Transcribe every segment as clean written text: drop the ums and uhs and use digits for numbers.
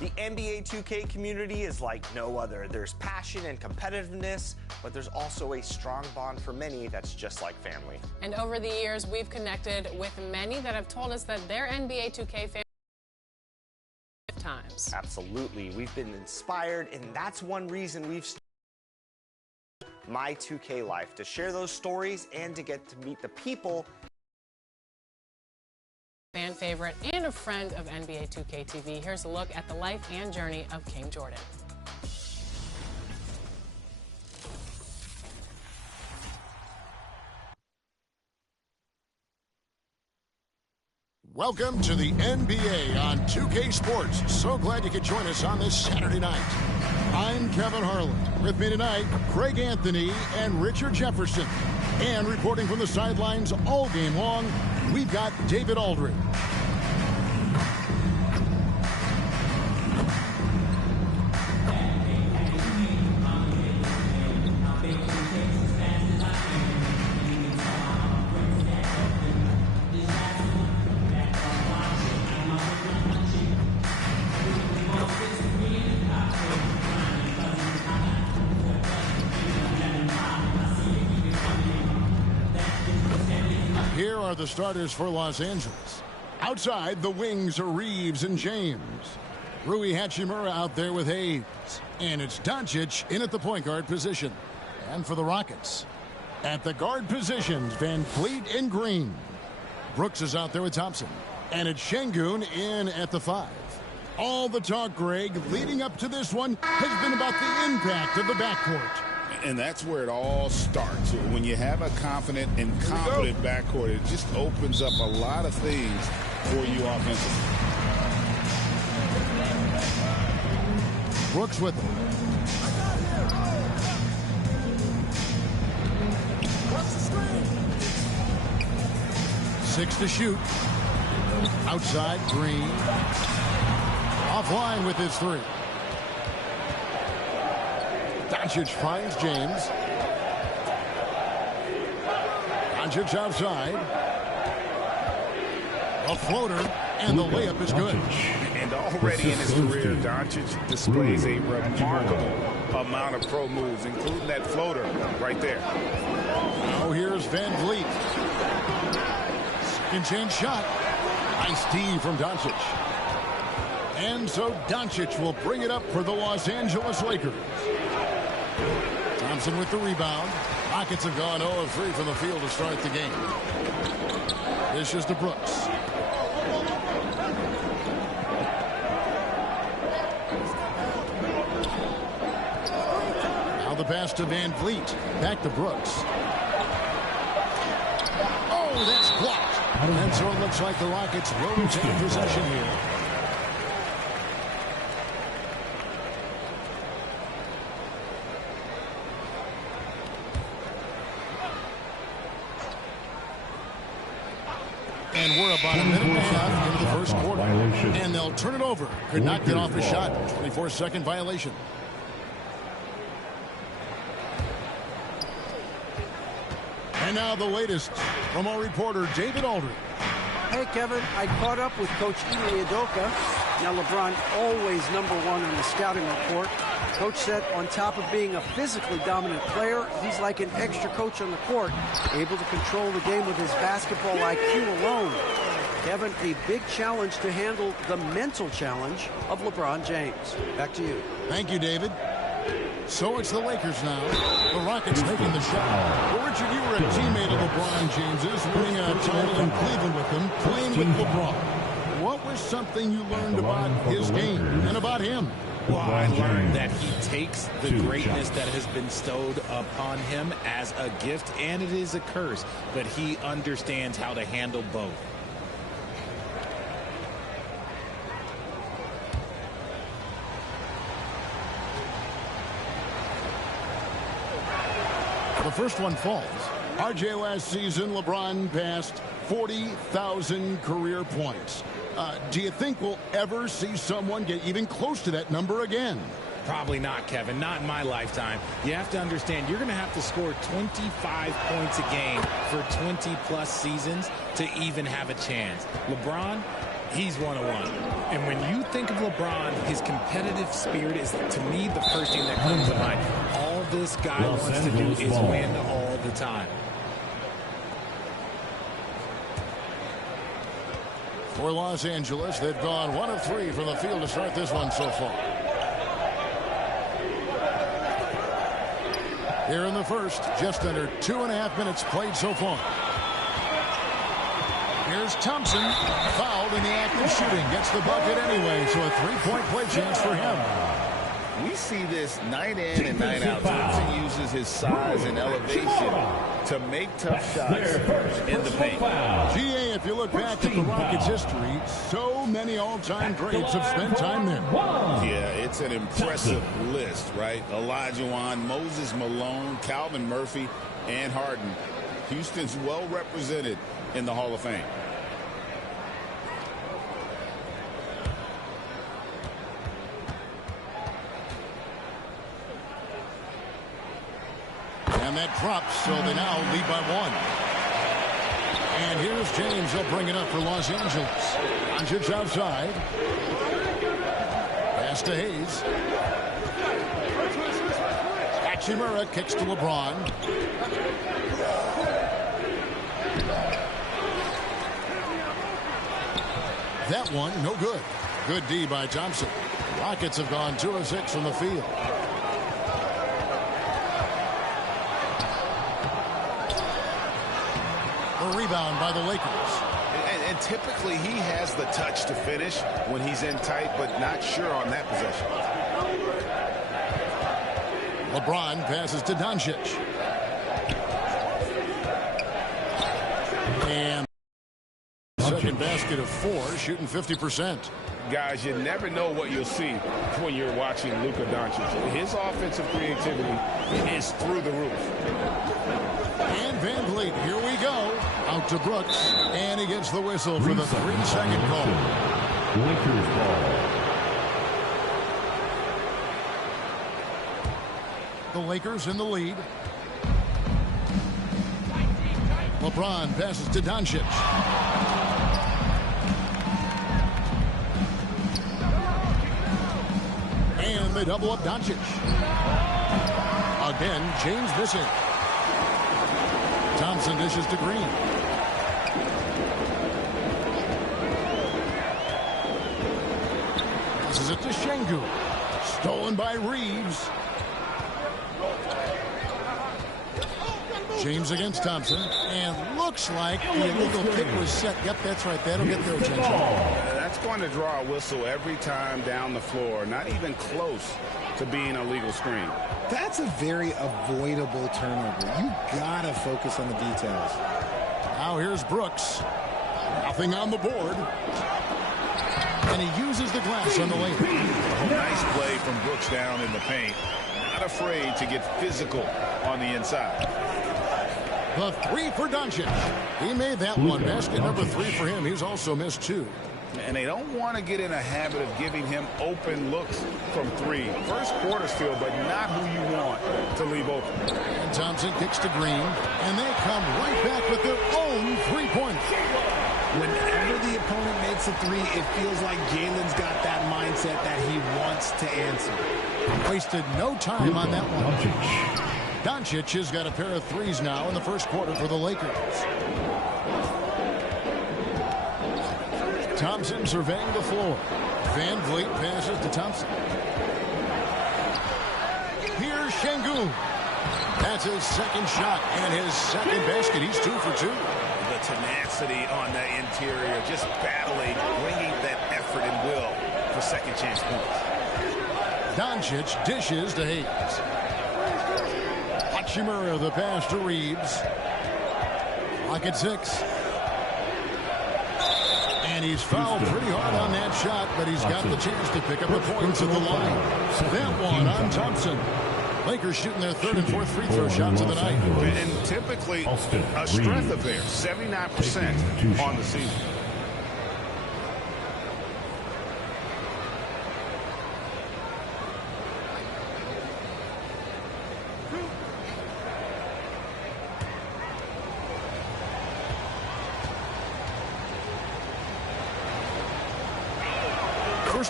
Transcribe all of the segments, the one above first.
The NBA 2K community is like no other. There's passion and competitiveness, but there's also a strong bond for many that's just like family. And over the years, we've connected with many that have told us that their NBA 2K fans times. Absolutely. We've been inspired, and that's one reason we've started My 2K Life, to share those stories and to get to meet the people. Fan favorite and a friend of NBA 2K TV. Here's a look at the life and journey of King Jordan. Welcome to the NBA on 2K Sports. So glad you could join us on this Saturday night. I'm Kevin Harlan. With me tonight, Craig Anthony and Richard Jefferson. And reporting from the sidelines all game long, we've got David Aldridge. Here are the starters for Los Angeles. Outside, the wings are Reeves and James. Rui Hachimura out there with Hayes. And it's Doncic in at the point guard position. And for the Rockets, at the guard positions, Van Fleet and Green. Brooks is out there with Thompson. And it's Şengün in at the 5. All the talk, Greg, leading up to this one has been about the impact of the backcourt. And that's where it all starts. When you have a confident and competent backcourt, it just opens up a lot of things for you offensively. Brooks with him. 6 to shoot. Outside, Green. Offline with his 3. Doncic finds James. Doncic outside. A floater, and the layup is good. And already in his career, Doncic displays a remarkable amount of pro moves, including that floater right there. Now here's Van Vliet. Second chance shot. Nice D from Doncic. And so Doncic will bring it up for the Los Angeles Lakers. Thompson with the rebound. Rockets have gone 0 of 3 from the field to start the game. This is to Brooks. Now the pass to Van Vliet. Back to Brooks. Oh, that's blocked. And so it looks like the Rockets will retain possession here. And we're about a minute and a half into the first quarter. And they'll turn it over. Could not get off the shot. 24-second violation. And now the latest from our reporter, David Aldridge. Hey, Kevin, I caught up with Coach Ime Udoka. Now, LeBron always #1 on the scouting report. Coach said on top of being a physically dominant player, he's like an extra coach on the court, able to control the game with his basketball IQ alone. Kevin, a big challenge to handle the mental challenge of LeBron James. Back to you. Thank you, David. So it's the Lakers now. The Rockets making the shot. Well, Richard, you were a teammate of LeBron James's, winning a title in Cleveland with him, playing with LeBron. What was something you learned about his game and about him? Well, I learned that he takes the greatness that has been bestowed upon him as a gift, and it is a curse, but he understands how to handle both. The first one falls. RJ last season, LeBron passed 40,000 career points. Do you think we'll ever see someone get even close to that number again? Probably not, Kevin. Not in my lifetime. You have to understand, you're going to have to score 25 points a game for 20-plus seasons to even have a chance. LeBron, He's one-on-one. And when you think of LeBron, his competitive spirit is, to me, the first thing that comes to mind. All this guy wants to do is win all the time. For Los Angeles, they've gone 1 of 3 from the field to start this one so far. Here in the first, just under 2.5 minutes played so far. Here's Thompson, fouled in the act of shooting. Gets the bucket anyway, so a 3-point play chance for him. We see this night in and night out. Thompson uses his size and elevation to make tough shots in the paint. GA, if you look back at the Rockets' history, so many all-time greats have spent time there. Yeah, it's an impressive list, right? Olajuwon, Moses Malone, Calvin Murphy, and Harden. Houston's well represented in the Hall of Fame. And that drops, so they now lead by 1. And here's James. He'll bring it up for Los Angeles. Doncic outside. Pass to Hayes. Hachimura kicks to LeBron. That one, no good. Good D by Thompson. Rockets have gone 2 of 6 from the field. A rebound by the Lakers. And typically he has the touch to finish when he's in tight, but not sure on that possession. LeBron passes to Doncic. And second basket of 4, shooting 50%. Guys, you never know what you'll see when you're watching Luka Doncic. His offensive creativity is through the roof. And Van Vliet, here we go. Out to Brooks, and he gets the whistle for the 3-second call. Lakers ball. The Lakers in the lead. LeBron passes to Doncic. And they double up Doncic. Again, James missing. Thompson dishes to Green. Passes it to Şengün. Stolen by Reeves. James against Thompson. And looks like the illegal kick was set. Yep, that's right. That'll get their attention. That's going to draw a whistle every time down the floor. Not even close to being a legal screen. That's a very avoidable turnover. You gotta focus on the details. Now here's Brooks. Nothing on the board. And he uses the glass on the lane. Nice play from Brooks down in the paint. Not afraid to get physical on the inside. The 3 for Doncic. He made that one. Basket number 3 for him. He's also missed 2. And they don't want to get in a habit of giving him open looks from 3. First quarter still, but not who you want to leave open. And Thompson kicks to Green. And they come right back with their own 3-point. Whenever the opponent makes a 3, it feels like Jalen's got that mindset that he wants to answer. Wasted no time on that one. Doncic has got a pair of 3s now in the first quarter for the Lakers. Thompson surveying the floor. Van Vliet passes to Thompson. Here's Şengün. That's his second shot and his second basket. He's 2 for 2. The tenacity on the interior, just battling, bringing that effort and will for second chance points. Doncic dishes to Hayes. Hachimura the pass to Reeves. Rocket 6. And he's fouled pretty hard on that shot, but he's got the chance to pick up the points at the line. That one on Thompson. Lakers shooting their 3rd and 4th free throw shots of the night. And typically a strength of theirs, 79% on the season.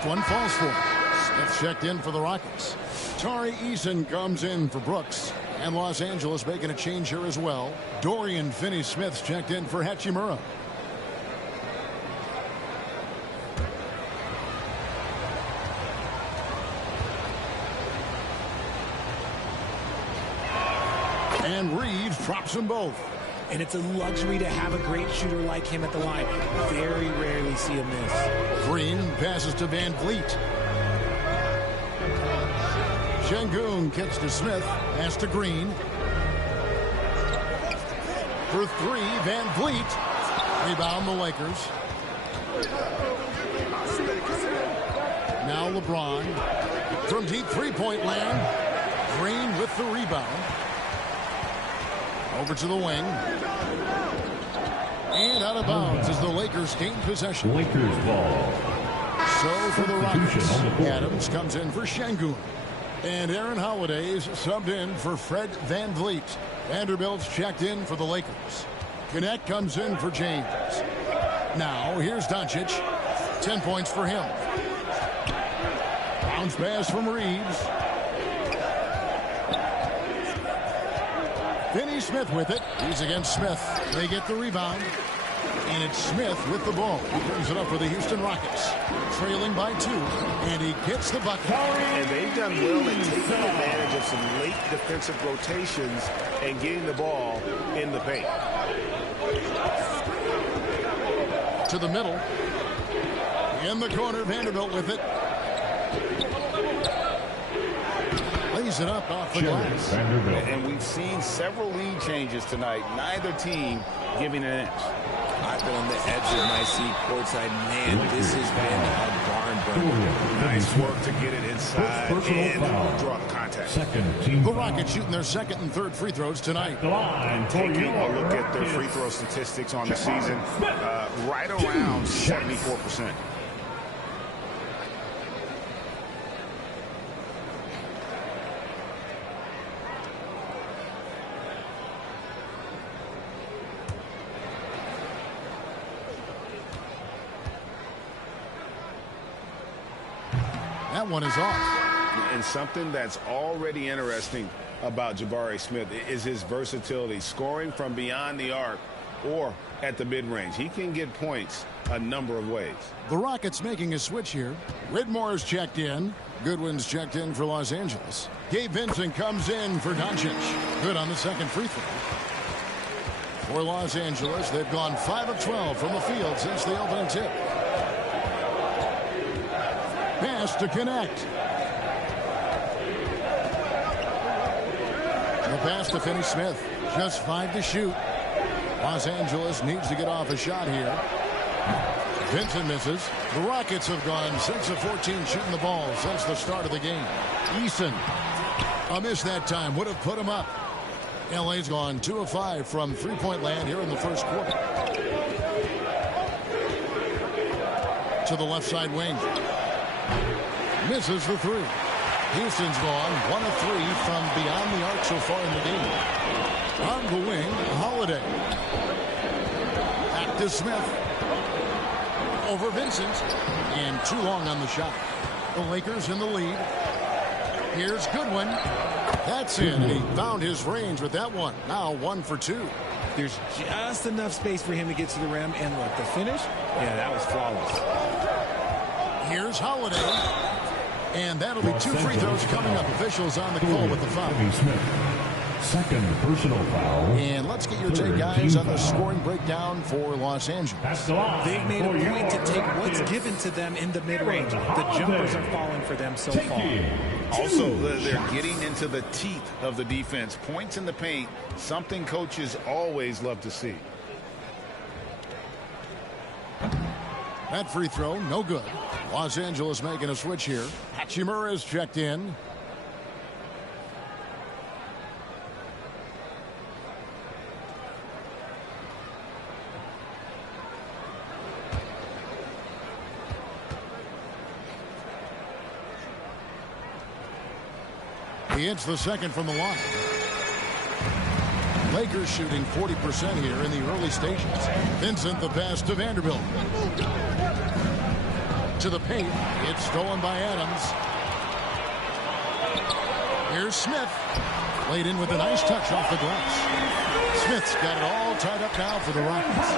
First one falls for him. Smith checked in for the Rockets. Tari Eason comes in for Brooks. And Los Angeles making a change here as well. Dorian Finney-Smith's checked in for Hachimura. And Reeves drops them both. And it's a luxury to have a great shooter like him at the line. Very rarely see him miss. Green passes to Van Vliet. Şengün kicks to Smith. Pass to Green. For three, Van Vliet. Rebound the Lakers. Now LeBron. From deep three-point land. Green with the rebound. Over to the wing. And out of bounds as the Lakers gain possession. Lakers ball. So for the Rockets, Adams comes in for Şengün. And Aaron Holiday's subbed in for Fred Van Vliet. Vanderbilt's checked in for the Lakers. Connect comes in for James. Now here's Doncic. 10 points for him. Bounce pass from Reeves. Finney-Smith with it. He's against Smith. They get the rebound. And it's Smith with the ball. He brings it up for the Houston Rockets. Trailing by 2. And he gets the bucket. And they've done well in taking advantage of some late defensive rotations and getting the ball in the paint. To the middle. In the corner, Vanderbilt with it. Lays it up off the glass. And we've seen several lead changes tonight. Neither team giving an inch. I've been on the edge of my seat courtside. Man, this has been a barn burner. Nice work to get it inside and draw contact. The Rockets shooting their second and third free throws tonight. Taking a look at their free throw statistics on the season, right around 74%. That one is off. And something that's already interesting about Jabari Smith is his versatility, scoring from beyond the arc or at the mid-range. He can get points a number of ways. The Rockets making a switch here. Whitmore's checked in. Goodwin's checked in for Los Angeles. Gabe Vincent comes in for Doncic. Good on the second free throw. For Los Angeles, they've gone 5 of 12 from the field since the opening tip. Pass to Connect. The pass to Finney-Smith. Just 5 to shoot. Los Angeles needs to get off a shot here. Vincent misses. The Rockets have gone 6 of 14 shooting the ball since the start of the game. Eason. A miss that time. Would have put him up. LA's gone 2 of 5 from three-point land here in the first quarter. To the left side wing. Misses the 3. Houston's gone 1 of 3 from beyond the arc so far in the game. On the wing, Holiday. Back to Smith. Over Vincent. And too long on the shot. The Lakers in the lead. Here's Goodwin. That's in. And he found his range with that one. Now 1 for 2. There's just enough space for him to get to the rim. And look, the finish, yeah, that was flawless. Here's Holiday. And that'll be 2 free throws coming up. Officials on the call with the foul. Second personal foul. And let's get your take, guys, on the scoring breakdown for Los Angeles. They've made a point to take what's given to them in the mid-range. The jumpers are falling for them so far. Also, they're getting into the teeth of the defense. Points in the paint, something coaches always love to see. That free throw, no good. Los Angeles making a switch here. Hachimura is checked in. He hits the second from the line. Lakers shooting 40% here in the early stages. Vincent the pass to Vanderbilt. into the paint. It's stolen by Adams. Here's Smith. Laid in with a nice touch off the glass. Smith's got it all tied up now for the Rockets.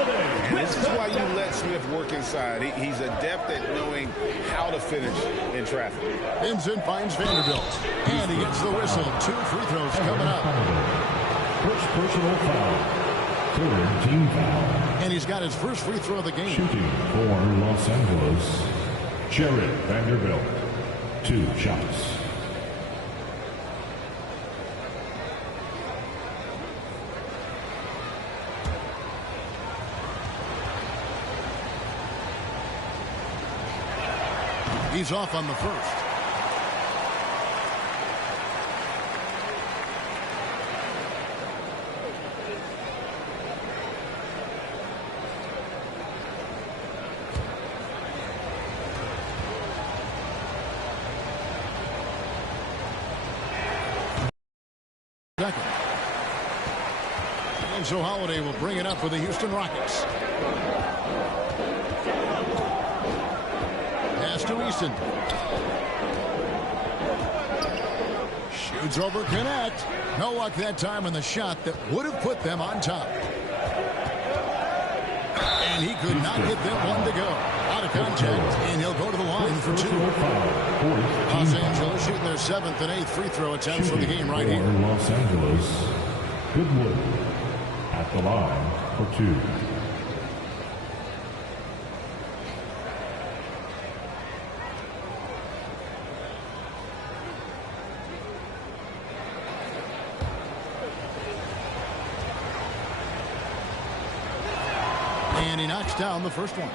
And this is why you let Smith work inside. He's adept at knowing how to finish in traffic. Vincent finds Vanderbilt. And he gets the whistle. 2 free throws coming up. First personal foul. Third team foul. And he's got his first free throw of the game. Shooting for Los Angeles, Jared Vanderbilt. 2 shots. He's off on the first. Second. And so Holiday will bring it up for the Houston Rockets. Pass to Easton. Shoots over Connect. No luck that time on the shot that would have put them on top. And he could not get them one to go. Out of contact, and he'll go to the line for 2. Los Angeles shooting their 7th and 8th free throw attempts for the game right here. Los Angeles, Goodwood at the line for 2. And he knocks down the first one.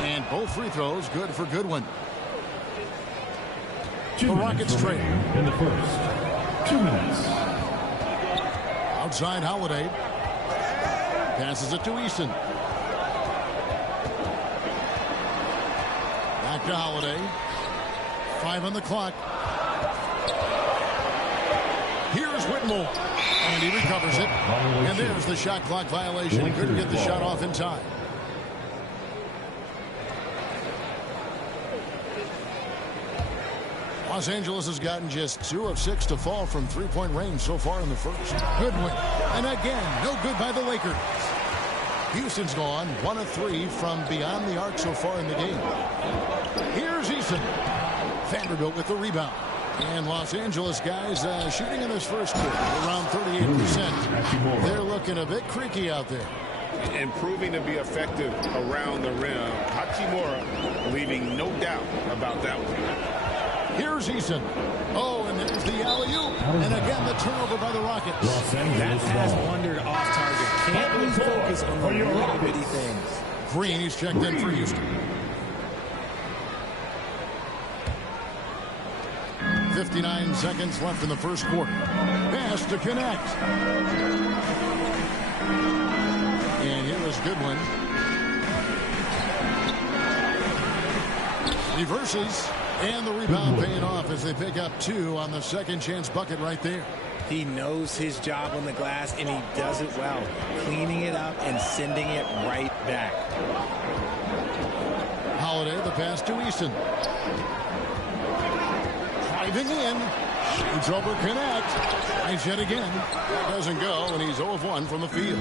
And both free throws good for Goodwin. The Rockets trade in the first 2 minutes. Outside Holiday. Passes it to Easton. Back to Holiday. 5 on the clock. Here's Whitmore. And he recovers it. And there's the shot clock violation. He couldn't get the shot off in time. Los Angeles has gotten just 2 of 6 to fall from three-point range so far in the first. Goodwin. And again, no good by the Lakers. Houston's gone 1 of 3 from beyond the arc so far in the game. Here's Easton. Vanderbilt with the rebound. And Los Angeles guys shooting in this first quarter around 38%. They're looking a bit creaky out there. And proving to be effective around the rim. Hachimura leaving no doubt about that one. Here's Easton. Oh, and there's the alley-oop. And again, the turnover by the Rockets. That has wandered off target. Can't lose focus on the little bitty things. Green, he's checked in for Houston. 59 seconds left in the first quarter. Pass to Connect. And here is Goodwin. Reverses. And the rebound paying off as they pick up 2 on the second chance bucket right there. He knows his job on the glass, and he does it well. Cleaning it up and sending it right back. Holiday, the pass to Easton. Driving in. Shoots over Connect. Tries yet again. Doesn't go, and he's 0 of 1 from the field.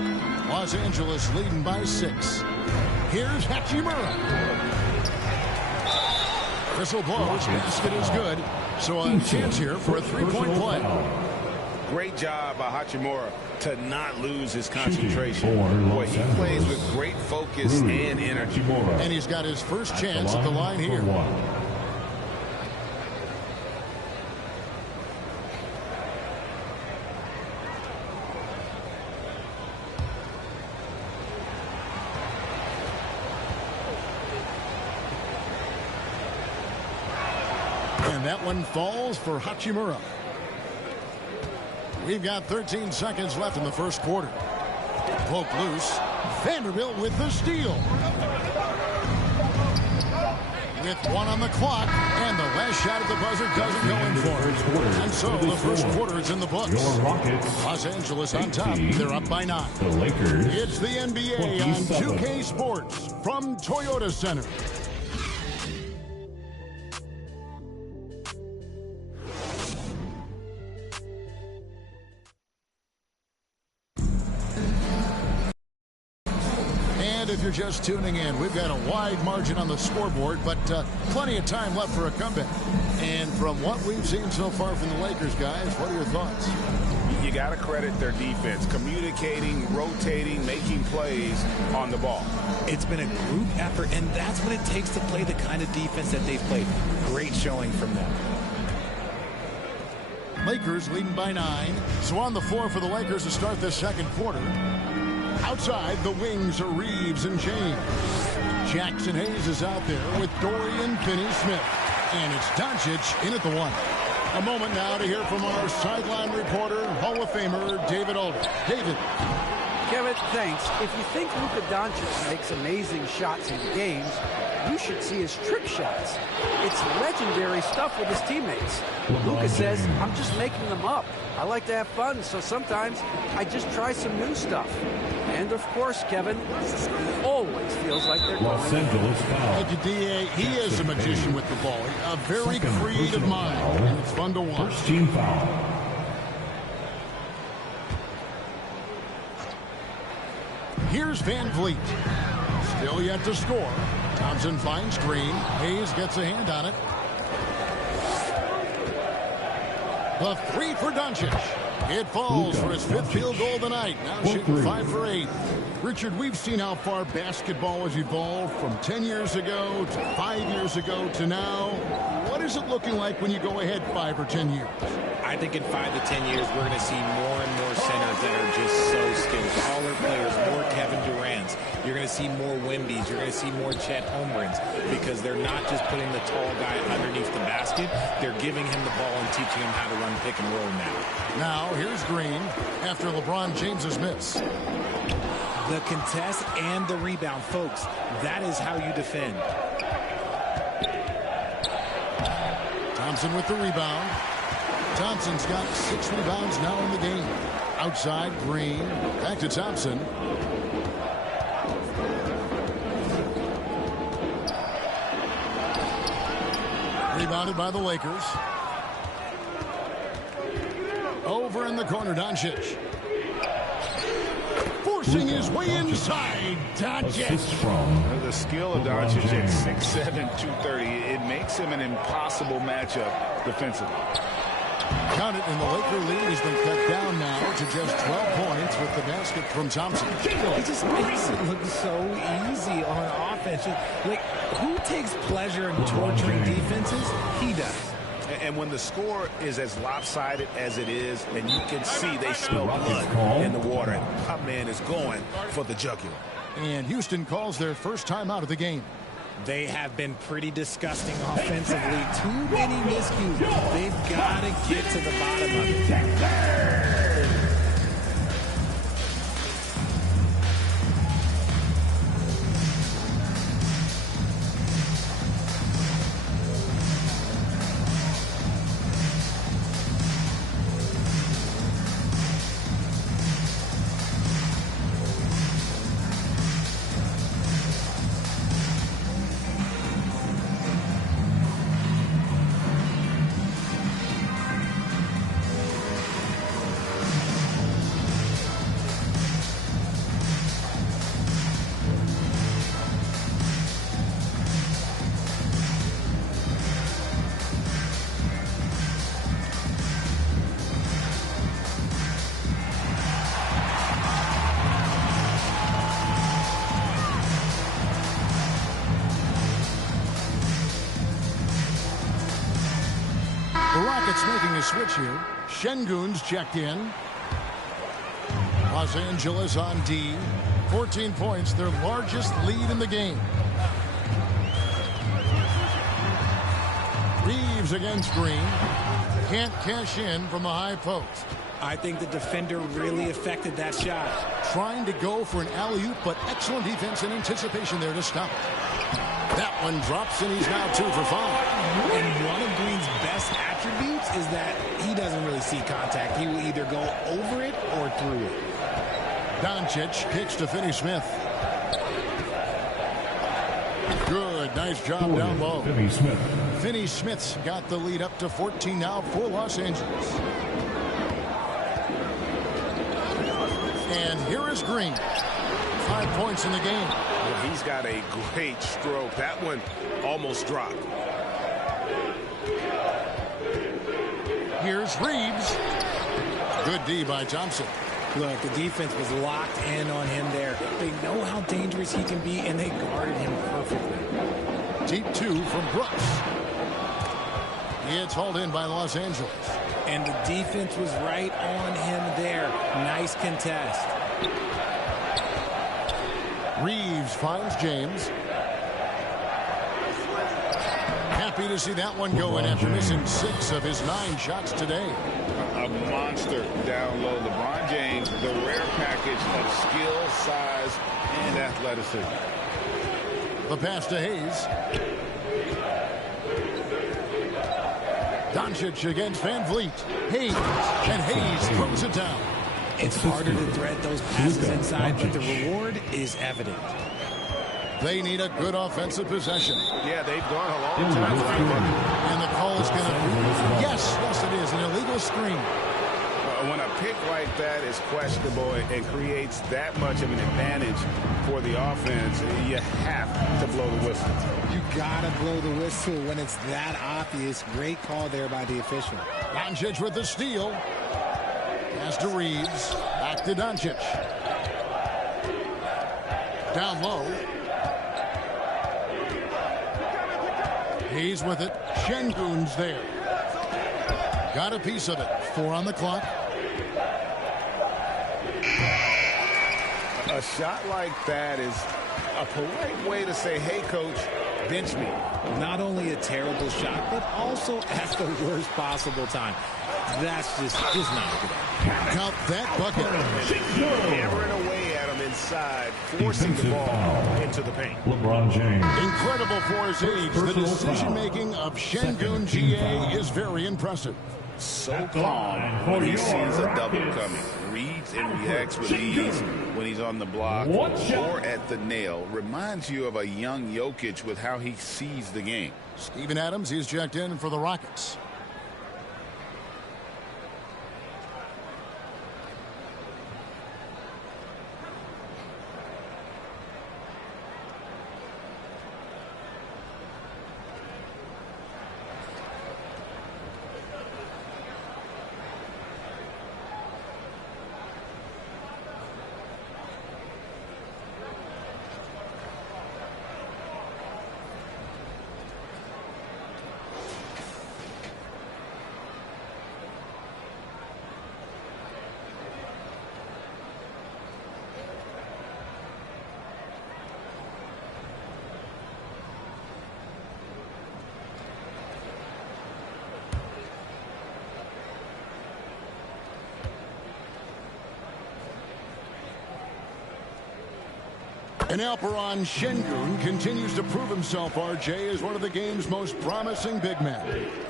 Los Angeles leading by 6. Here's Hachimura. Whistle blows. Basket is good. So a chance here for a three-point play. Great job by Hachimura to not lose his concentration. Boy, he plays with great focus and energy. And he's got his first chance at the line here. And that one falls for Hachimura. We've got 13 seconds left in the first quarter. Poke loose. Vanderbilt with the steal. With one on the clock, and the last shot at the buzzer doesn't go in for it. And so the first quarter is in the books. Los Angeles on top. They're up by 9. The Lakers. It's the NBA on 2K Sports from Toyota Center. If you're just tuning in, we've got a wide margin on the scoreboard, but plenty of time left for a comeback. And from what we've seen so far from the Lakers, guys, what are your thoughts? You got to credit their defense, communicating, rotating, making plays on the ball. It's been a group effort, and that's what it takes to play the kind of defense that they've played. Great showing from them. Lakers leading by 9. So on the floor for the Lakers to start this second quarter. Outside, the wings are Reeves and James. Jackson Hayes is out there with Dorian Finney-Smith. And it's Doncic in at the 1. A moment now to hear from our sideline reporter, Hall of Famer David Alder. David. Kevin, thanks. If you think Luka Doncic makes amazing shots in games, you should see his trick shots. It's legendary stuff with his teammates. Luka says, I'm just making them up. I like to have fun, so sometimes I just try some new stuff. And of course, Kevin, he always feels like they're Los going. Angeles foul. Thank you, D.A. He is a magician with the ball. A very creative mind, and it's fun to watch. First team foul. Here's Van Vliet. Still yet to score. Thompson finds Green. Hayes gets a hand on it. The 3 for Doncic. It falls for his 5th field goal of the night. Now shooting 5 for 8. Richard, we've seen how far basketball has evolved from 10 years ago to 5 years ago to now. What is it looking like when you go ahead 5 or 10 years? I think in 5 to 10 years, we're going to see more and more centers that are just so skilled. Taller players, more Kevin Durant's. You're going to see more Wemby's. You're going to see more Chet Holmgrens because they're not just putting the tall guy underneath the basket. They're giving him the ball and teaching him how to run pick and roll now. Now, here's Green after LeBron James's miss. The contest and the rebound, folks. That is how you defend. Thompson with the rebound. Thompson's got 6 rebounds now in the game. Outside, Green. Back to Thompson. Rebounded by the Lakers. Over in the corner, Doncic. Forcing his way inside. Doncic. The skill of Doncic at 6'7", 230, it makes him an impossible matchup defensively. Count it, and the Laker lead has been cut down now to just 12 points with the basket from Thompson. He just makes it look so easy on offense. Like, who takes pleasure in torturing defenses? He does. And when the score is as lopsided as it is, and you can see they smell blood in the water, and my man is going for the jugular. And Houston calls their first time out of the game. They have been pretty disgusting offensively. Too many miscues. They've got to get to the bottom of it. The Rockets making a switch here. Şengün's checked in. Los Angeles on D. 14 points, their largest lead in the game. Reeves against Green. Can't cash in from the high post. I think the defender really affected that shot. Trying to go for an alley-oop, but excellent defense and anticipation there to stop it. That one drops, and he's now 2 for 5. And one of Green's best attributes is that he doesn't really see contact. He will either go over it or through it. Doncic kicks to Finney-Smith. Good, nice job down low. Finney-Smith's got the lead up to 14 now for Los Angeles. And here is Green. 5 points in the game. Well, he's got a great stroke. That one almost dropped. Here's Reeves. Good D by Thompson. Look, the defense was locked in on him there. They know how dangerous he can be, and they guarded him perfectly. Deep 2 from Brooks. It's hauled in by Los Angeles. And the defense was right on him there. Nice contest. Reeves finds James. Happy to see that one go in after missing 6 of his 9 shots today. A monster down low. LeBron James, the rare package of skill, size, and athleticism. The pass to Hayes. Doncic against Van Vliet. Hayes. And Hayes throws it down. It's harder to thread those passes inside, but the reward is evident. They need a good offensive possession. Yeah, they've gone a long time without one. And the call is going to be, yes, it is, an illegal screen. When a pick like that is questionable and creates that much of an advantage for the offense, you have to blow the whistle. You gotta blow the whistle when it's that obvious. Great call there by the official. Doncic with the steal. Pass to Reeves. Back to Doncic. Down low. Hayes with it. Şengün's there. Got a piece of it. 4 on the clock. A shot like that is a polite way to say, hey, coach, bench me. Not only a terrible shot, but also at the worst possible time. That's just not good. Count that bucket. Hammering away at him inside, forcing the ball into the paint. LeBron James. Incredible for his age. The decision-making of Şengün GA is very impressive. So calm when he sees a double coming. Reads and reacts with ease when he's on the block or at the nail. Reminds you of a young Jokic with how he sees the game. Steven Adams, he's checked in for the Rockets. And Alperen Şengün continues to prove himself, RJ, as one of the game's most promising big men.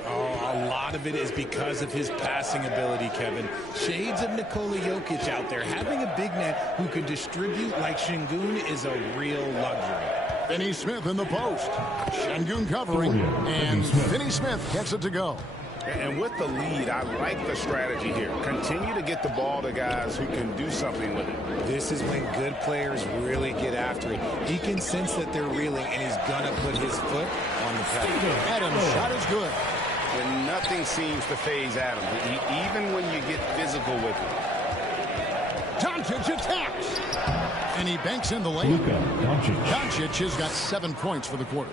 Oh, a lot of it is because of his passing ability, Kevin. Shades of Nikola Jokic out there. Having a big man who can distribute like Şengün is a real luxury. Finney-Smith in the post. Şengün covering, and Finney-Smith gets it to go. And with the lead, I like the strategy here. Continue to get the ball to guys who can do something with it. This is when good players really get after it. He can sense that they're reeling, and he's going to put his foot on the pedal. Adams' shot is good. And nothing seems to phase Adams, even when you get physical with him. Doncic attacks. And he banks in the lane. Doncic has got 7 points for the quarter.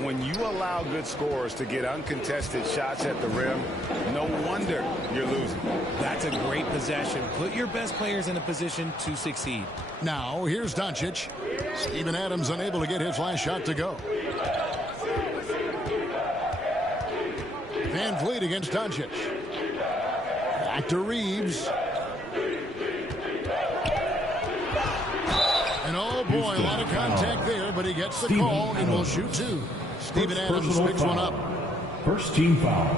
When you allow good scorers to get uncontested shots at the rim, no wonder you're losing. That's a great possession. Put your best players in a position to succeed. Now, here's Doncic. Steven Adams unable to get his last shot to go. Van Vliet against Doncic. Back to Reeves. And oh boy, a lot of contact there, but he gets the call and will shoot two. Steven Adams picks one up. First team foul.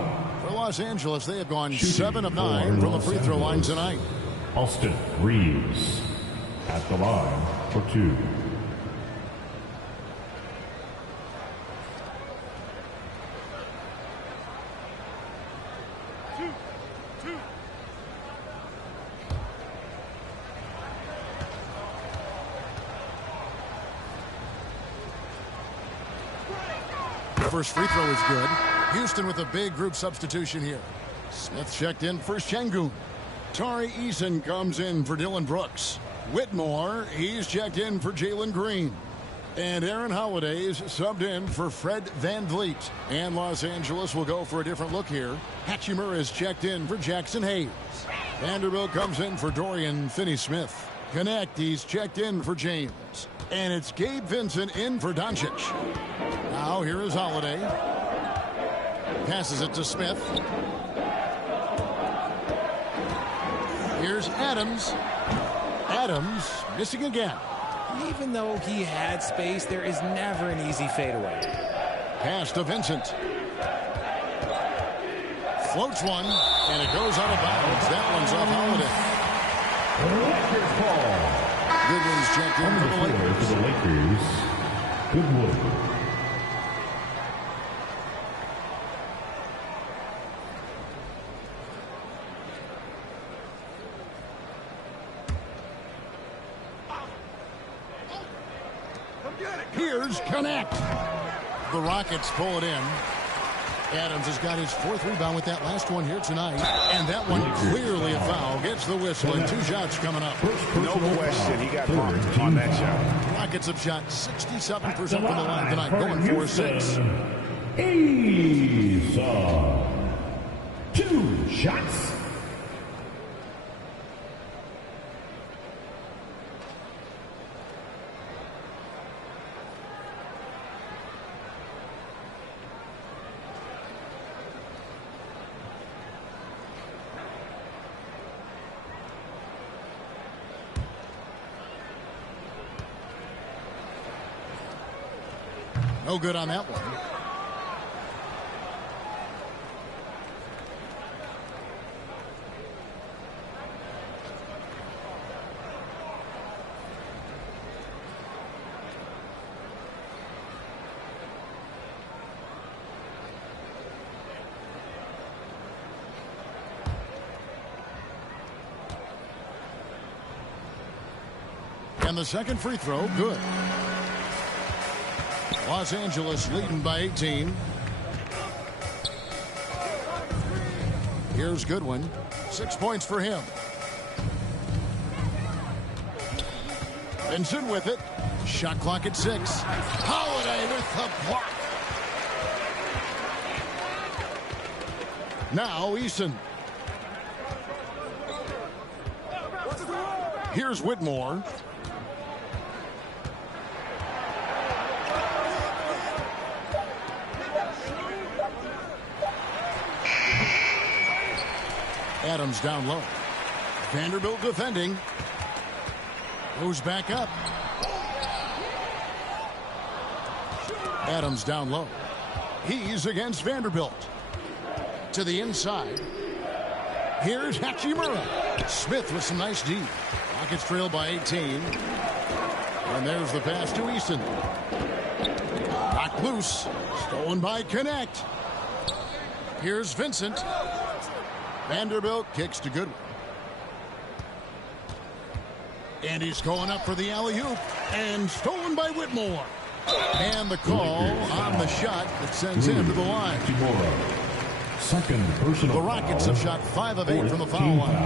For Los Angeles, they have gone 7 of 9 from the free throw line tonight. Austin Reeves at the line for two. First free throw is good. Houston with a big group substitution here. Smith checked in for Şengün. Tari Eason comes in for Dylan Brooks. Whitmore, he's checked in for Jalen Green. And Aaron Holiday's subbed in for Fred VanVleet. And Los Angeles will go for a different look here. Hachimura is checked in for Jackson Hayes. Vanderbilt comes in for Dorian Finney-Smith. Connect, he's checked in for James. And it's Gabe Vincent in for Doncic. Now here is Holiday. Passes it to Smith. Here's Adams. Adams missing again. Even though he had space, there is never an easy fadeaway. Pass to Vincent. Floats one, and it goes out of bounds. That one's off Holiday. Goodwin's checked in for the Lakers. Goodwin. Here's Connect. The Rockets pull it in. Adams has got his 4th rebound with that last one here tonight. And that one clearly a foul. Gets the whistle and 2 shots coming up. No question, he got bumped on that shot. Rockets have shot 67% from the line tonight, going 4-6. Eason. 2 shots. No good on that one. And the second free throw, good. Los Angeles leading by 18. Here's Goodwin. 6 points for him. Vincent with it. Shot clock at 6. Holiday with the block. Now Eason. Here's Whitmore. Adams down low. Vanderbilt defending. Goes back up. Adams down low. He's against Vanderbilt. To the inside. Here's Hachimura. Smith with some nice D. Rockets trail by 18. And there's the pass to Eason. Knocked loose. Stolen by Connect. Here's Vincent. Vanderbilt kicks to Goodwin. And he's going up for the alley-oop. And stolen by Whitmore. And the call on the shot that sends him to the line. Second personal The Rockets have shot 5 of 8 from the foul line.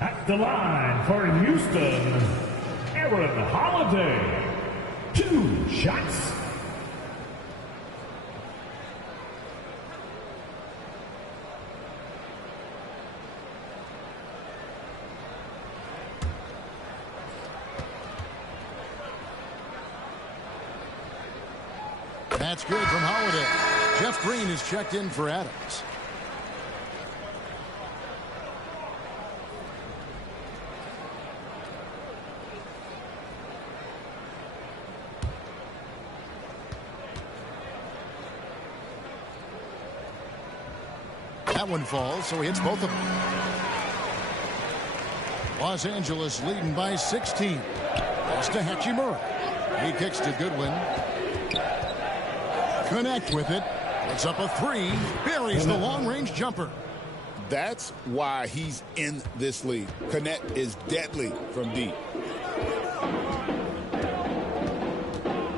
At the line for Houston, Aaron Holiday. 2 shots. That's good from Holiday. Jeff Green is checked in for Adams. That one falls, so he hits both of them. Los Angeles leading by 16. Pass to Hachimura. He kicks to Goodwin. Connect with it. Puts up a three. Buries the long-range jumper. That's why he's in this league. Connect is deadly from deep.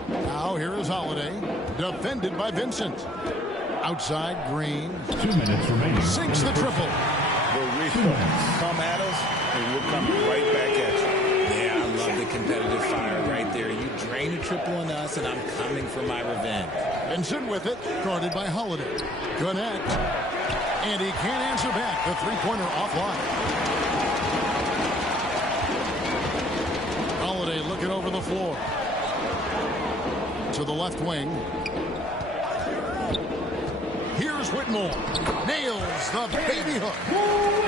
Now here is Holiday. Defended by Vincent. Outside, Green. 2 minutes remaining. Sinks the triple. The reflex come at us, and we're coming right back at you. Yeah, I love the competitive fire right there. You drain a triple on us, and I'm coming for my revenge. Vincent with it. Guarded by Holiday. Connect. And he can't answer back. The three-pointer offline. Holiday looking over the floor. To the left wing. Here's Whitmore. Nails the baby hook.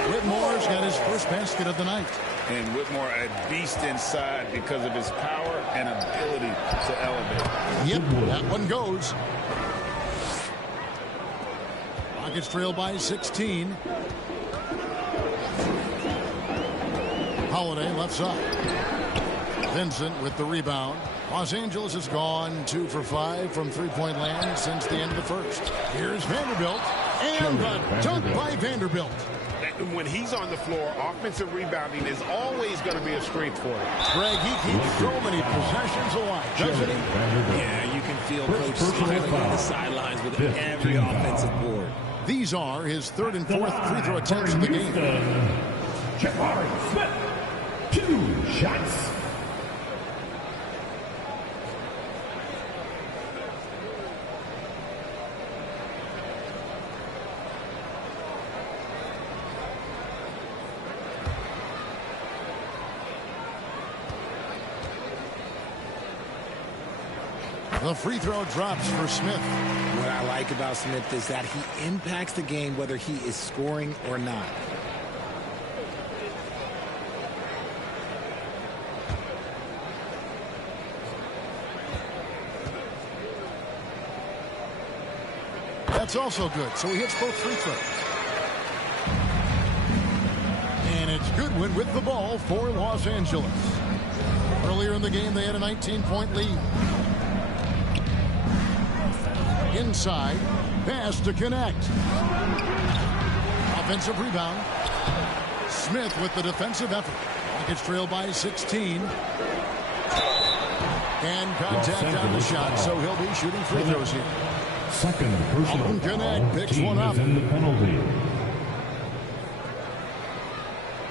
Whitmore's got his first basket of the night. And Whitmore a beast inside because of his power and ability to elevate. Yep, that one goes. Rockets trail by 16. Holiday left side. Vincent with the rebound. Los Angeles has gone 2 for 5 from three-point land since the end of the first. Here's Vanderbilt. And the dunk by Vanderbilt. When he's on the floor, offensive rebounding is always going to be a strength for him. Greg, he keeps so many possessions alive, doesn't he? Yeah, you can feel Coach smiling on the sidelines with every offensive board. These are his third and fourth free throw attempts of the game. Jabari Smith. 2 shots. The free throw drops for Smith. What I like about Smith is that he impacts the game whether he is scoring or not. That's also good, so he hits both free throws. And it's Goodwin with the ball for Los Angeles. Earlier in the game, they had a 19-point lead. Inside, pass to Connect. Offensive rebound. Smith with the defensive effort. Rockets trail by 16. And contact on the shot, so he'll be shooting free throws here. Second personal Connect picks team one up. is in the penalty.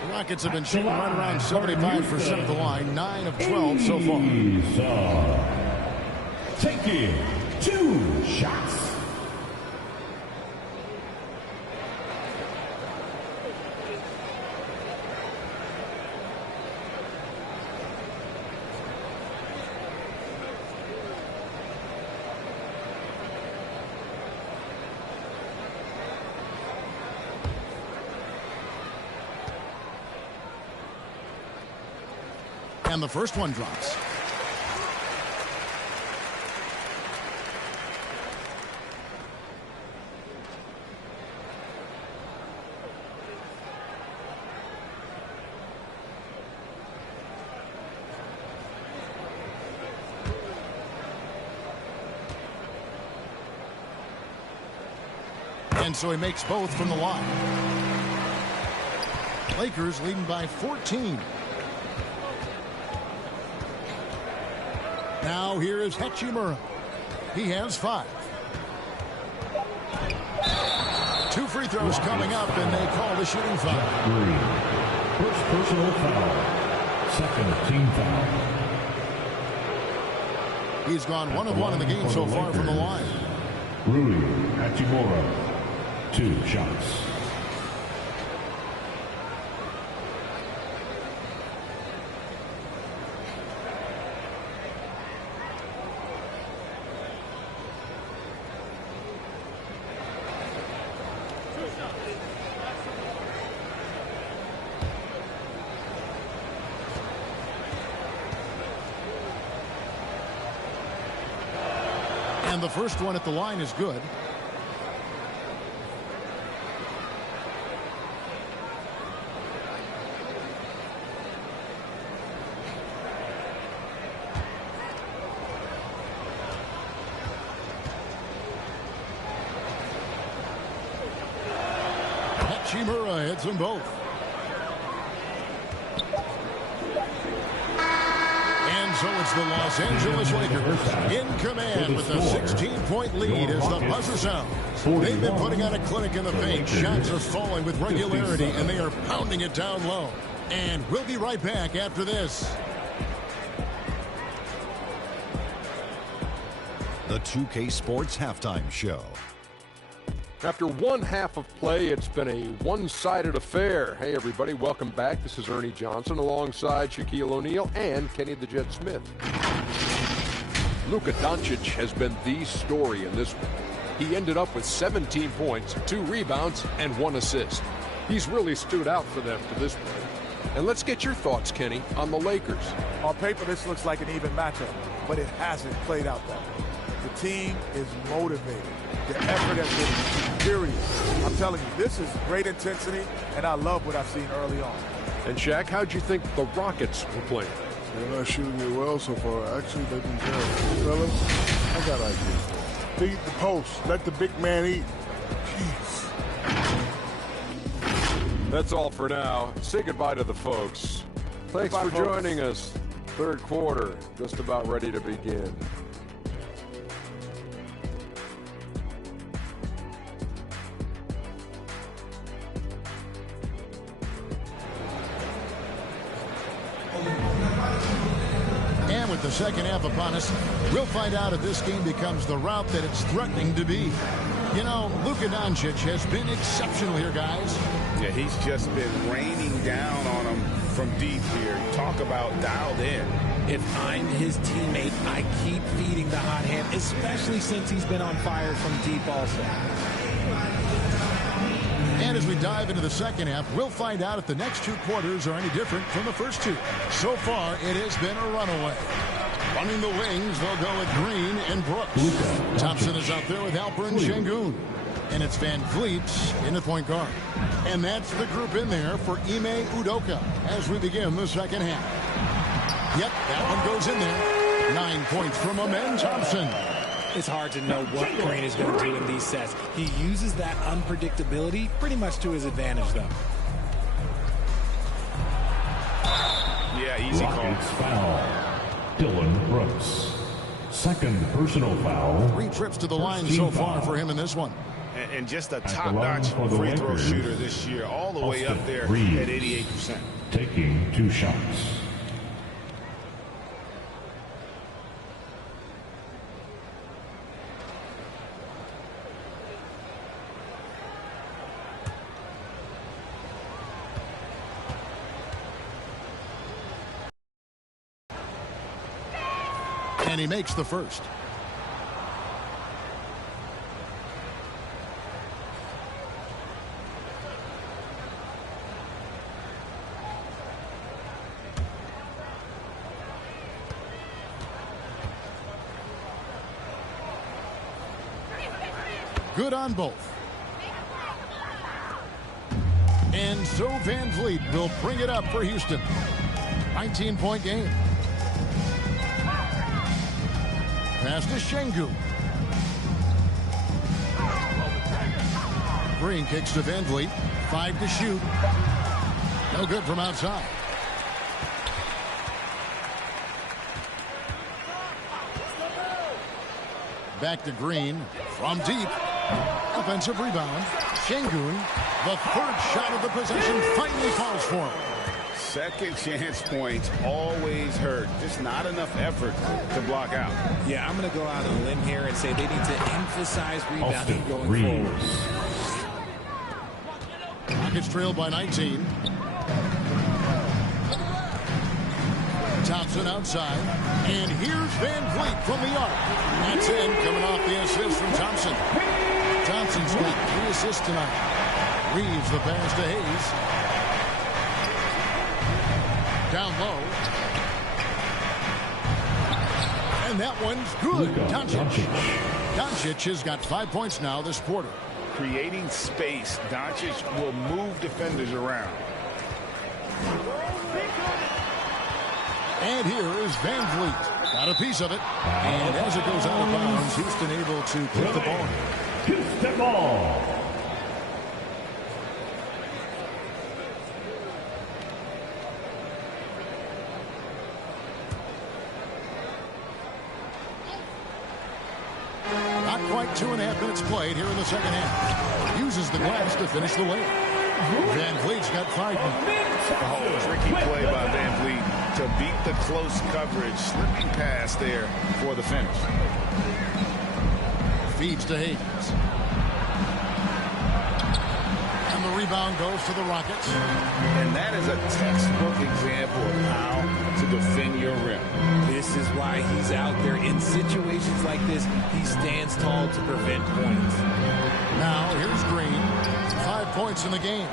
The Rockets have been shooting right around 75% of the line, 9 of 12 so far. Taking 2 shots. And the first one drops. And so he makes both from the line. Lakers leading by 14. Now here is Hachimura. He has 5. 2 free throws coming up, and they call the shooting foul. First personal foul. Second team foul. He's gone 1 of 1 in the game so far from the line. Rui Hachimura. 2 shots. And the first one at the line is good. Hachimura hits them both. And so it's the Los Angeles Lakers in command with a 16-point lead as the buzzer sounds. They've been putting on a clinic in the paint. Shots are falling with regularity, and they are pounding it down low. And we'll be right back after this. The 2K Sports Halftime Show. After one half of play, it's been a one-sided affair. Hey, everybody, welcome back. This is Ernie Johnson alongside Shaquille O'Neal and Kenny the Jet Smith. Luka Doncic has been the story in this one. He ended up with 17 points, 2 rebounds, and 1 assist. He's really stood out for them to this point. And let's get your thoughts, Kenny, on the Lakers. On paper, this looks like an even matchup, but it hasn't played out that way. The team is motivated. The effort has been superior. I'm telling you, this is great intensity, and I love what I've seen early on. And Shaq, how'd you think the Rockets were playing? They're not shooting it well so far. Actually, they've been terrible. Fellas, I got ideas for them. Feed the post. Let the big man eat. Jeez. That's all for now. Say goodbye to the folks. Thanks for joining us. Third quarter, just about ready to begin. And with the second half upon us, we'll find out if this game becomes the route that it's threatening to be. You know, Luka Doncic has been exceptional here, guys. Yeah, he's just been raining down on him from deep here. Talk about dialed in. If I'm his teammate, I keep feeding the hot hand, especially since he's been on fire from deep also. And as we dive into the second half, we'll find out if the next 2 quarters are any different from the first 2. So far, it has been a runaway. Running the wings, they'll go with Green and Brooks. Thompson is out there with Alperen Şengün. And it's Van Vliet in the point guard. And that's the group in there for Ime Udoka as we begin the second half. Yep, that one goes in there. 9 points from Amen Thompson. It's hard to know what Green is going to do in these sets. He uses that unpredictability pretty much to his advantage, though. Yeah, easy call. Foul. Dylan Brooks. Second personal foul. 3 trips to the line so far for him in this one. And just a top-notch free throw shooter this year, all the way up there at 88%. Taking 2 shots. And he makes the first. Good on both. And so Van Vliet will bring it up for Houston. 19-point game. Pass to Şengün. Green kicks to Van Vliet. 5 to shoot. No good from outside. Back to Green from deep. Offensive rebound. Şengün, the third shot of the possession, finally falls for him. Second chance points always hurt. Just not enough effort to block out. Yeah, I'm going to go out on a limb here and say they need to emphasize rebounding going forward. Rockets trail by 19. Thompson outside. And here's Van Vliet from the arc. That's in, coming off the assist from Thompson. Thompson's got 3 assists tonight. Reeves the pass to Hayes. Down low. And that one's good. Doncic has got 5 points now this quarter. Creating space, Doncic will move defenders around. And here is Van Vliet. Got a piece of it. And as it goes out of bounds, Houston able to keep the ball. Houston ball. Not quite 2.5 minutes played here in the second half. Uses the glass to finish the layup. Van Vliet's got 5 points. Oh, tricky play by Van Vliet to beat the close coverage. Slipping pass there for the finish. Feeds to Hayes. And the rebound goes to the Rockets. And that is a textbook example of how to defend your rim. This is why he's out there in situations like this. He stands tall to prevent points. Now here's Green. 5 points in the game.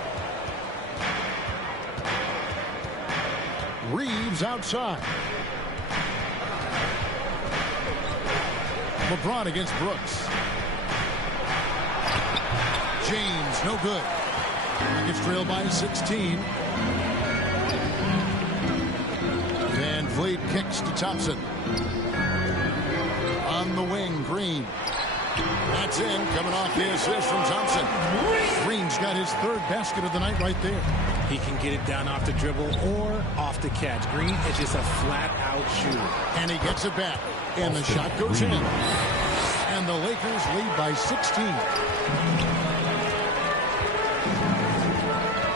Reeves outside. LeBron against Brooks. James, no good. Gets trailed by 16. Van Vliet kicks to Thompson. On the wing, Green. That's in, coming off the assist from Thompson. Green's got his 3rd basket of the night right there. He can get it down off the dribble or off the catch. Green is just a flat-out shooter. And he gets it back. And the shot goes in. And the Lakers lead by 16.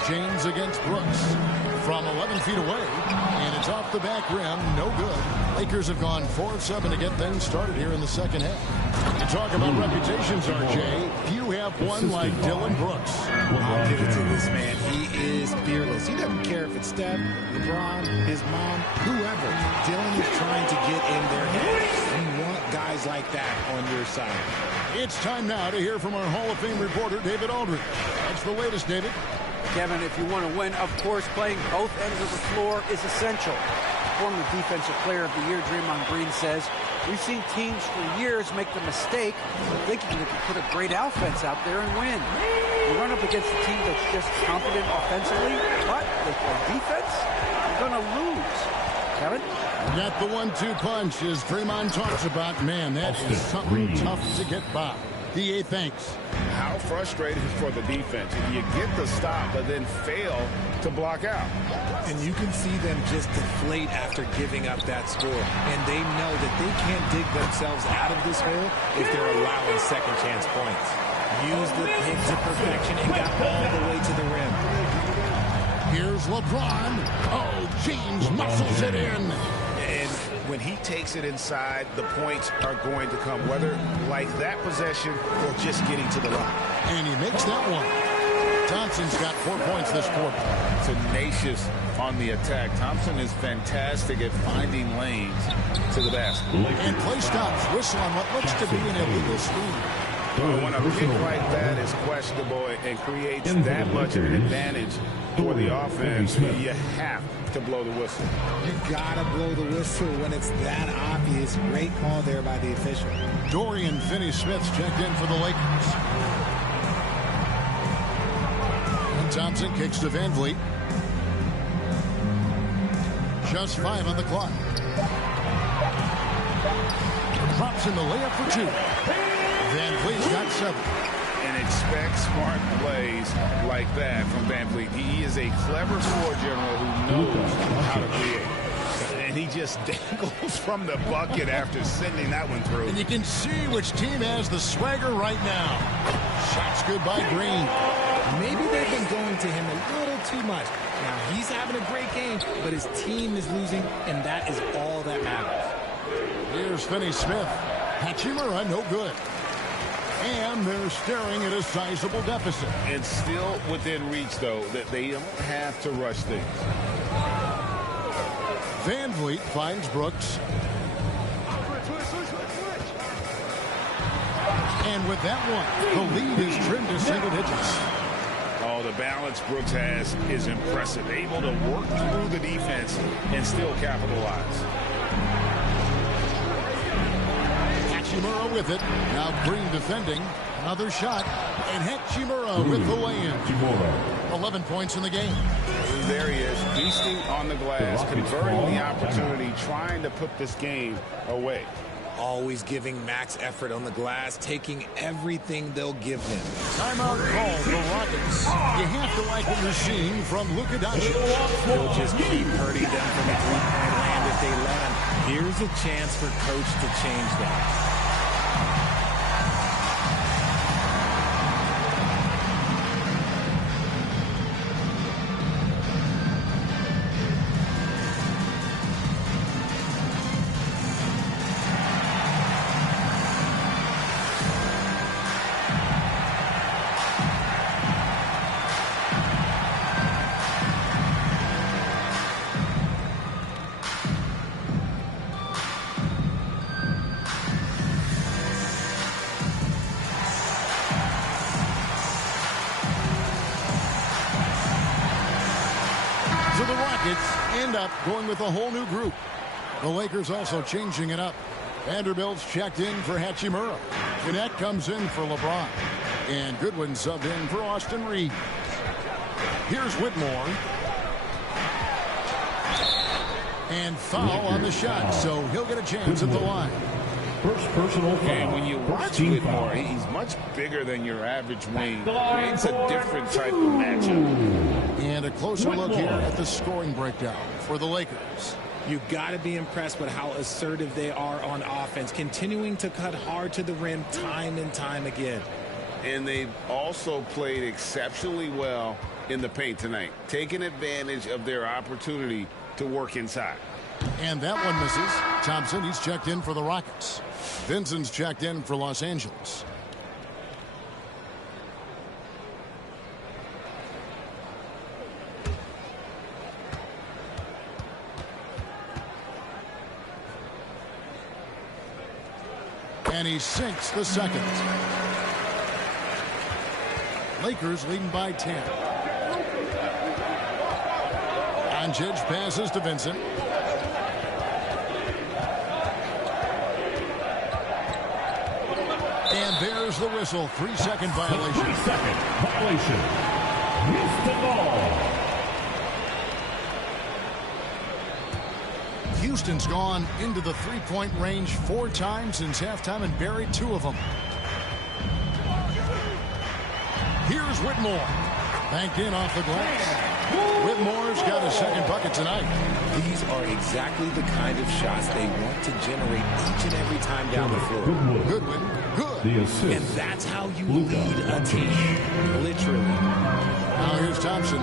James against Brooks. From 11 feet away. And it's off the back rim. No good. Lakers have gone 4 of 7 to get things started here in the second half. You talk about reputations, RJ. You have one like Dylan Brooks. I'll give it to this man. He is fearless. He doesn't care if it's Steph, LeBron, his mom, whoever. Dylan is trying to get in their head. You want guys like that on your side. It's time now to hear from our Hall of Fame reporter, David Aldridge. That's the latest, David. Kevin, if you want to win, of course, playing both ends of the floor is essential. Former Defensive Player of the Year, Draymond Green, says, we've seen teams for years make the mistake of thinking they can put a great offense out there and win. You run up against a team that's just confident offensively, but they play defense, you're going to lose. Kevin? Got the 1-2 punch, as Draymond talks about. Man, that is something tough to get by. DA, thanks. How frustrating for the defense. You get the stop, but then fail to block out. And you can see them just deflate after giving up that score. And they know that they can't dig themselves out of this hole if they're allowing second chance points. Use the pick to perfection and got all the way to the rim. Here's LeBron. Oh, James muscles it in. And when he takes it inside, the points are going to come, whether like that possession or just getting to the line. And he makes that one. Thompson's got 4 points this quarter. Tenacious on the attack. Thompson is fantastic at finding lanes to the basket. And play stops. Whistle on what looks to be an illegal screen. When a pick like that is questionable and creates that much of an advantage for the offense, you have to blow the whistle. You gotta blow the whistle when it's that obvious. Great call there by the official. Dorian Finney-Smith's checked in for the Lakers. And Thompson kicks to Van Vliet. Just 5 on the clock. Drops in the layup for 2. Van Vliet's got 7. And expect smart plays like that from Van Vliet. He is a clever floor general who knows how to create. And he just dangles from the bucket after sending that one through. And you can see which team has the swagger right now. Shots good by Green. Maybe they've been going to him a little too much. Now, he's having a great game, but his team is losing, and that is all that matters. Here's Finney-Smith. Hachimura, no good. And they're staring at a sizable deficit. It's still within reach, though, that they don't have to rush things. Van Vliet finds Brooks. And with that one, the lead is trimmed to single digits. Oh, the balance Brooks has is impressive. Able to work through the defense and still capitalize. Hachimura with it. Now Green defending. Another shot. And Hachimura with the lay-in. 11 points in the game. There he is, feasting on the glass, converting the opportunity, trying to put this game away. Always giving max effort on the glass, taking everything they'll give him. Timeout called the Rockets. You have to like what you're seeing from Luka Doncic. He'll just keep hurting them from the three-point land if they let him. Here's a chance for Coach to change that. end up going with a whole new group. The Lakers also changing it up. Vanderbilt's checked in for Hachimura. Jeanette comes in for LeBron. And Goodwin subbed in for Austin Reeves. Here's Whitmore. And foul on the shot, so he'll get a chance at the line. First personal foul. And when you watch Whitmore, he's much bigger than your average wing. It's a different type of matchup. And a closer look here at the scoring breakdown for the Lakers. You got to be impressed with how assertive they are on offense, continuing to cut hard to the rim time and time again. And they've also played exceptionally well in the paint tonight, taking advantage of their opportunity to work inside. And that one misses. Thompson, he's checked in for the Rockets. Vincent's checked in for Los Angeles. And he sinks the second. Lakers leading by 10. Doncic passes to Vincent. And there's the whistle. 3-second violation. 3-second violation. Missed the ball. Houston's gone into the three-point range 4 times since halftime and buried 2 of them. Here's Whitmore. Banked in off the glass. Whitmore's got a second bucket tonight. These are exactly the kind of shots they want to generate each and every time down the floor. Goodwin, good. The assist. And that's how you lead a team. Literally. Now here's Thompson.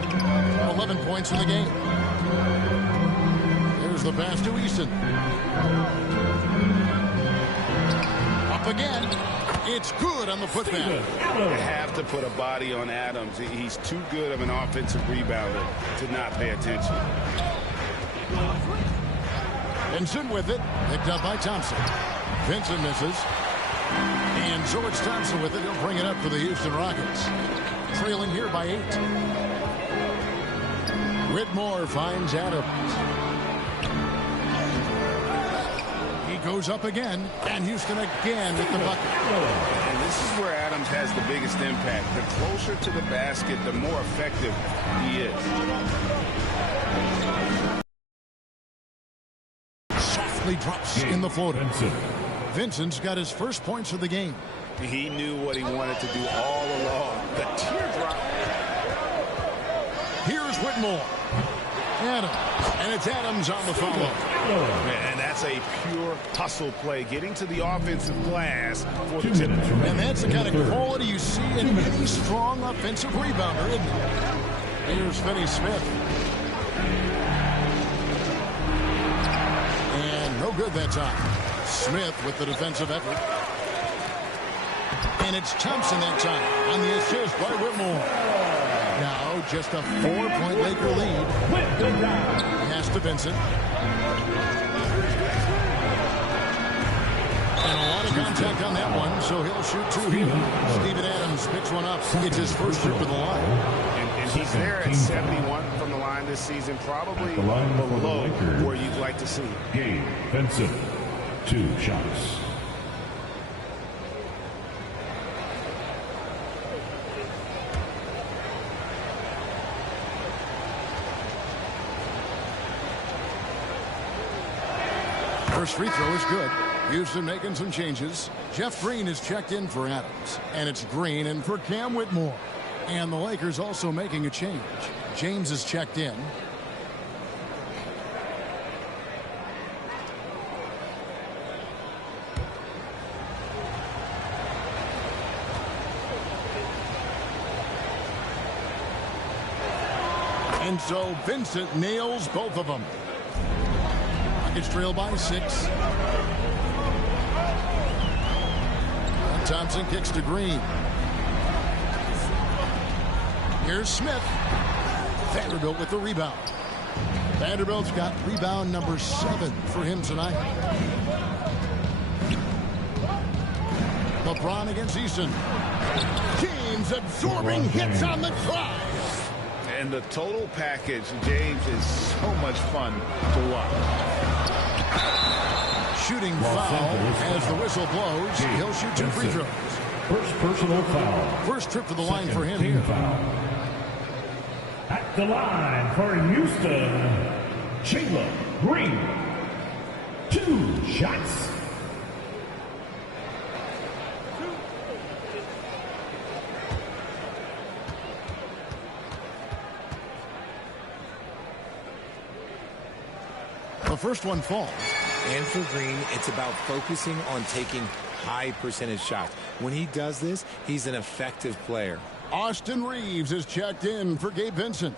11 points in the game. There's the pass to Easton. Up again. It's good on the putback. You have to put a body on Adams. He's too good of an offensive rebounder to not pay attention. Vincent with it. Picked up by Thompson. Vincent misses. And so it's Thompson with it. He'll bring it up for the Houston Rockets. Trailing here by 8. Whitmore finds Adams. Goes up again, and Houston again with the bucket. And this is where Adams has the biggest impact. The closer to the basket, the more effective he is. Softly drops in the floater. Vincent's got his first points of the game. He knew what he wanted to do all along. The teardrop. Here's Whitmore. Adams. And it's Adams on the follow. And that's a pure hustle play, getting to the offensive glass for the tip. And that's the kind of quality you see in any strong offensive rebounder, isn't it? Here's Finney Smith. And no good that time. Smith with the defensive effort. And it's Thompson that time on the assist by Whitmore. Now just a 4-point Laker lead. Pass to Vincent. And a lot of contact on that one, so he'll shoot 2 here. Steven Adams picks one up. It's his first trip to the line. And he's there at 71 from the line this season, probably below where you'd like to see him. Gabe Vincent, 2 shots. First free throw is good. Houston making some changes. Jeff Green is checked in for Adams. And it's Green in for Cam Whitmore. And the Lakers also making a change. James is checked in. And so Vincent nails both of them. Rockets trail by 6. And Thompson kicks to Green. Here's Smith. Vanderbilt with the rebound. Vanderbilt's got rebound number 7 for him tonight. LeBron against Easton. James absorbing hits on the drive. And the total package, James, is so much fun to watch. Shooting foul as the whistle blows. He'll shoot 2 free throws. First personal foul. First trip to the line for him here. Foul. At the line for Houston, Jalen Green. 2 shots. The first one falls. And for Green, it's about focusing on taking high percentage shots. When he does this, he's an effective player. Austin Reeves is checked in for Gabe Vincent.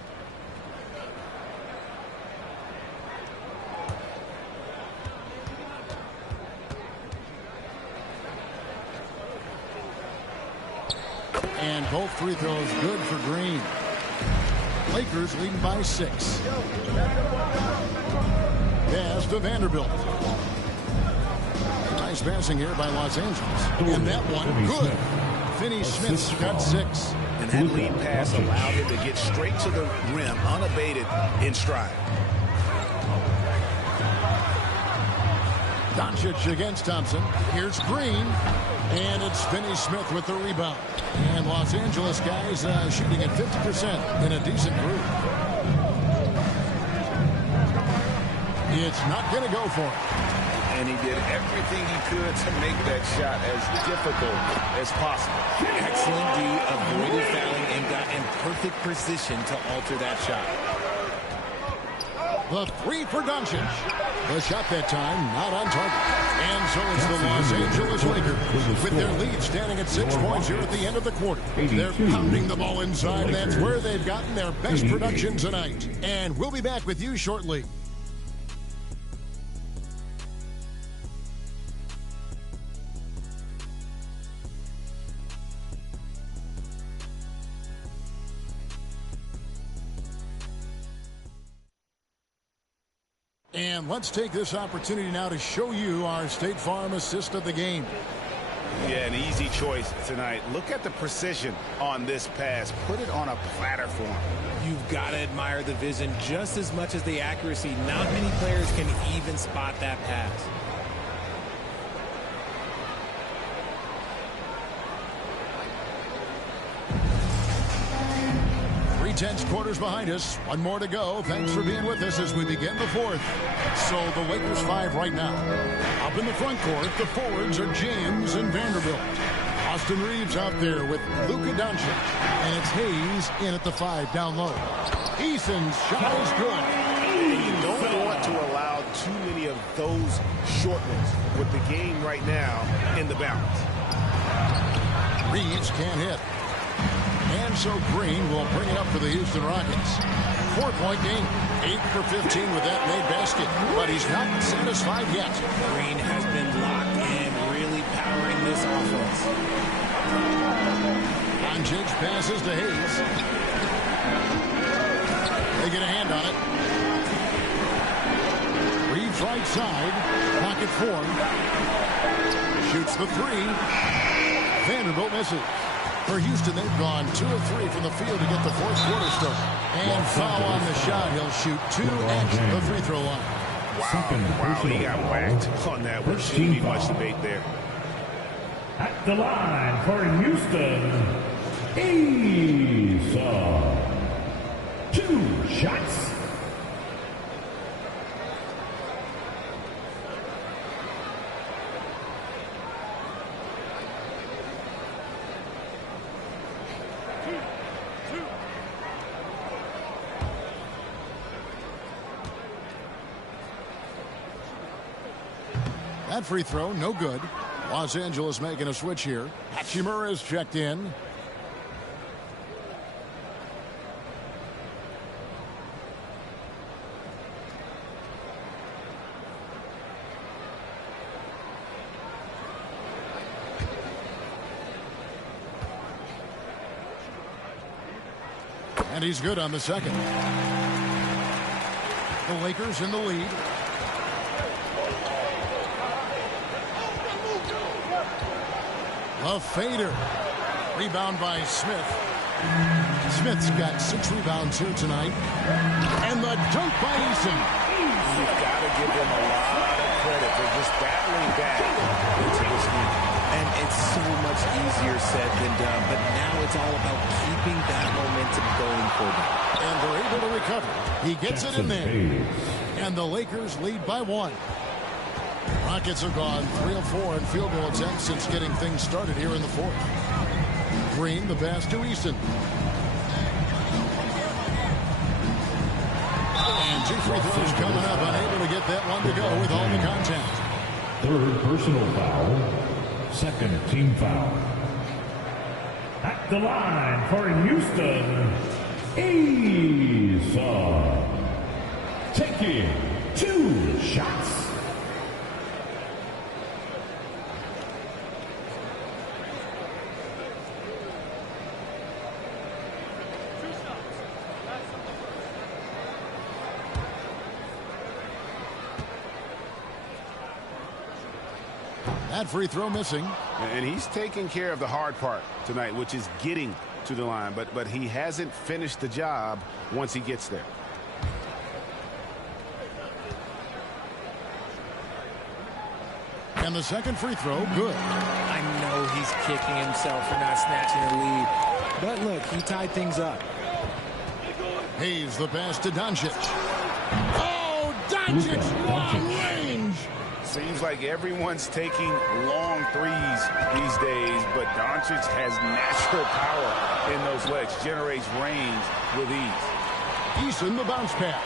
And both free throws good for Green. Lakers leading by 6. Pass to Vanderbilt. Nice passing here by Los Angeles. And that one good. Finney-Smith's got 6. And that lead pass allowed him to get straight to the rim, unabated in stride. Doncic against Thompson. Here's Green. And it's Finney-Smith with the rebound. And Los Angeles guys shooting at 50% in a decent group. It's not going to go for him. And he did everything he could to make that shot as difficult as possible. Excellent D, avoided fouling and got in perfect position to alter that shot. The 3 for Doncic. The shot that time not on target. And so it's the Los Angeles Lakers with their lead standing at 6 points here at the end of the quarter. They're pounding the ball inside, and that's where they've gotten their best production tonight. And we'll be back with you shortly. And let's take this opportunity now to show you our State Farm assist of the game. Yeah, an easy choice tonight. Look at the precision on this pass. Put it on a platter for him. You've got to admire the vision just as much as the accuracy. Not many players can even spot that pass. Tense quarters behind us. One more to go. Thanks for being with us as we begin the 4th. So the Lakers 5 right now. Up in the front court, the forwards are James and Vanderbilt. Austin Reeves out there with Luka Doncic. And it's Hayes in at the 5 down low. Eason's shot is good. You don't want to allow too many of those short ones with the game right now in the balance. Reeves can't hit. And so Green will bring it up for the Houston Rockets. 4-point game. 8 for 15 with that made basket. But he's not satisfied yet. Green has been locked in, really powering this offense. Doncic passes to Hayes. They get a hand on it. Reeves right side. Pocket 4. Shoots the 3. Vanderbilt misses. For Houston, they've gone 2 of 3 from the field to get the 4th quarter started. And foul on the shot. He'll shoot 2 at the free throw line. Wow, he got whacked on that one. Shouldn't be much debate there. At the line for Houston, Esau. 2 shots. That free throw, no good. Los Angeles making a switch here. Hachimura is checked in. And he's good on the second. The Lakers in the lead. A fader. Rebound by Smith. Smith's got 6 rebounds here tonight. And the dunk by Eason. You've got to give them a lot of credit for just battling back into this game. And it's so much easier said than done, but now it's all about keeping that momentum going for them. And they're able to recover. He gets it in there. And the Lakers lead by 1. Rockets have gone 3 of 4 in field goal attempts since getting things started here in the 4th. Green, the pass to Eason. And 2 free throws coming up, unable to get that one to go with all the contact. 3rd personal foul. 2nd team foul. At the line for Houston, Eason. Taking 2 shots. That free throw missing. And he's taking care of the hard part tonight, which is getting to the line. But he hasn't finished the job once he gets there. And the second free throw, good. I know he's kicking himself for not snatching the lead. But look, he tied things up. Hayes, the pass to Doncic. Oh, Doncic, long range. Seems like everyone's taking long threes these days, but Doncic has natural power in those legs, generates range with ease. Eason, the bounce pass.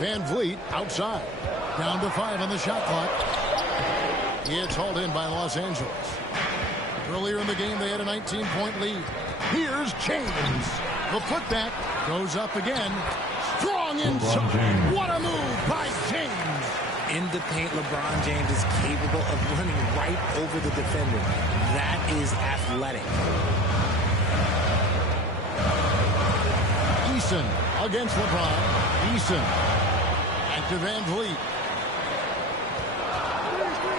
Van Vliet outside. Down to 5 on the shot clock. It's hauled in by Los Angeles. Earlier in the game, they had a 19-point lead. Here's James. The putback goes up again. Strong inside. What a move by James. In the paint, LeBron James is capable of running right over the defender. That is athletic. Eason against LeBron. Eason. Back to Van Vliet.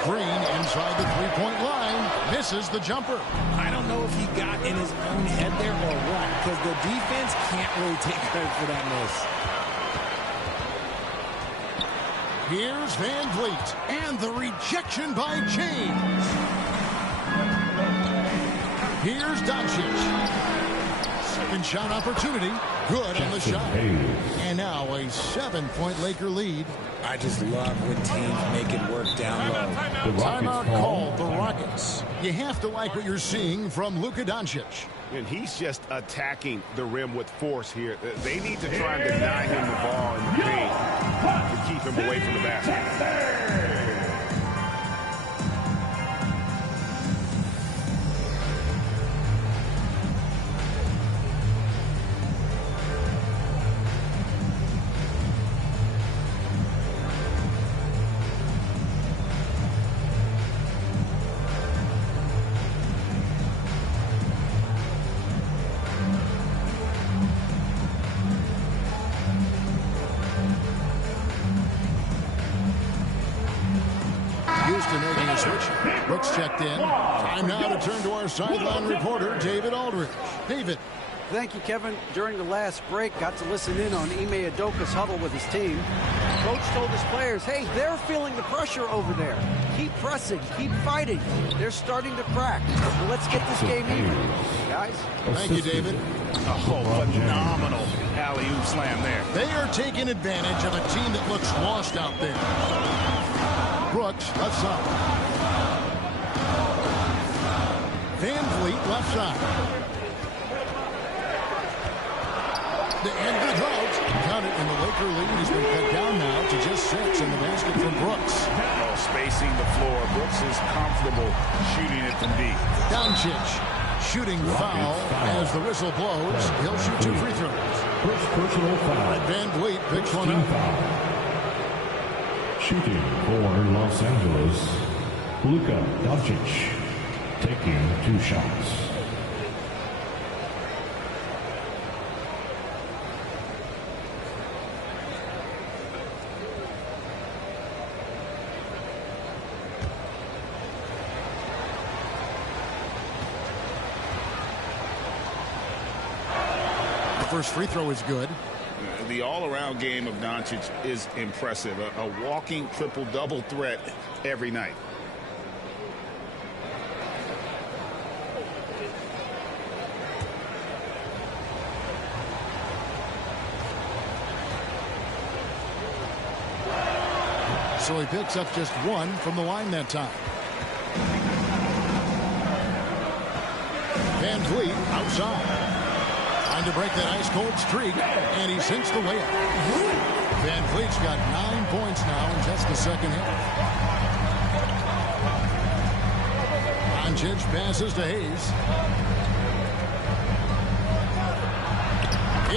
Green inside the three-point line. Misses the jumper. I don't know if he got in his own head there or what, because the defense can't really take credit for that miss. Here's Van Vliet. And the rejection by James. Here's Doncic. Second shot opportunity. Good on the shot. And now a 7-point Laker lead. I just love when teams make it work down low. Timeout called the Rockets. You have to like what you're seeing from Luka Doncic. And he's just attacking the rim with force here. They need to try and deny him the ball in the paint to keep him away from the basket. Brooks checked in. Time now to turn to our sideline reporter, David Aldridge. David. Thank you, Kevin. During the last break, got to listen in on Ime Udoka's huddle with his team. Coach told his players, hey, they're feeling the pressure over there. Keep pressing, keep fighting. They're starting to crack. So let's get this game even, guys. Thank you, David. Oh, phenomenal alley-oop slam there. They are taking advantage of a team that looks lost out there. Brooks, left side. Van Vliet, left side. The end of the drought. Count it, and the Laker lead has been cut down now to just 6 in the basket from Brooks. Well, spacing the floor. Brooks is comfortable shooting it from deep. Doncic, shooting foul as the whistle blows. He'll shoot 2 free throws. First personal foul. And Van Vliet picks one up. Shooting for Los Angeles, Luka Doncic, taking 2 shots. first free throw is good. The all-around game of Doncic is impressive. A walking triple-double threat every night. So he picks up just one from the line that time. Van Vliet outside. Trying to break that ice-cold streak, and he sinks the layup. Van Vliet's got 9 points now in just the second half. Doncic passes to Hayes.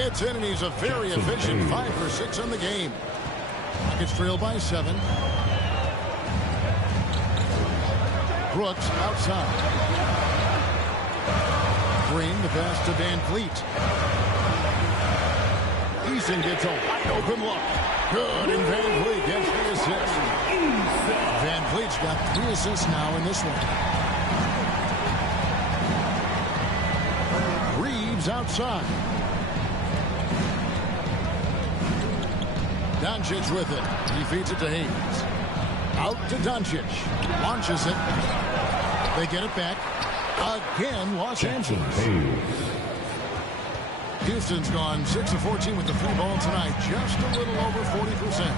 It's in, and he's a very efficient 5 for 6 in the game. Rockets trail by 7. Brooks outside. Green, the pass to Van Vliet. Eason gets a wide open look. Good, and Van Vliet gets the assist. Van Vliet's got 3 assists now in this one. Reeves outside. Doncic with it. He feeds it to Hayes. Out to Doncic. Launches it. They get it back. Again, Los Angeles. Houston's gone 6 of 14 with the free ball tonight. Just a little over 40%.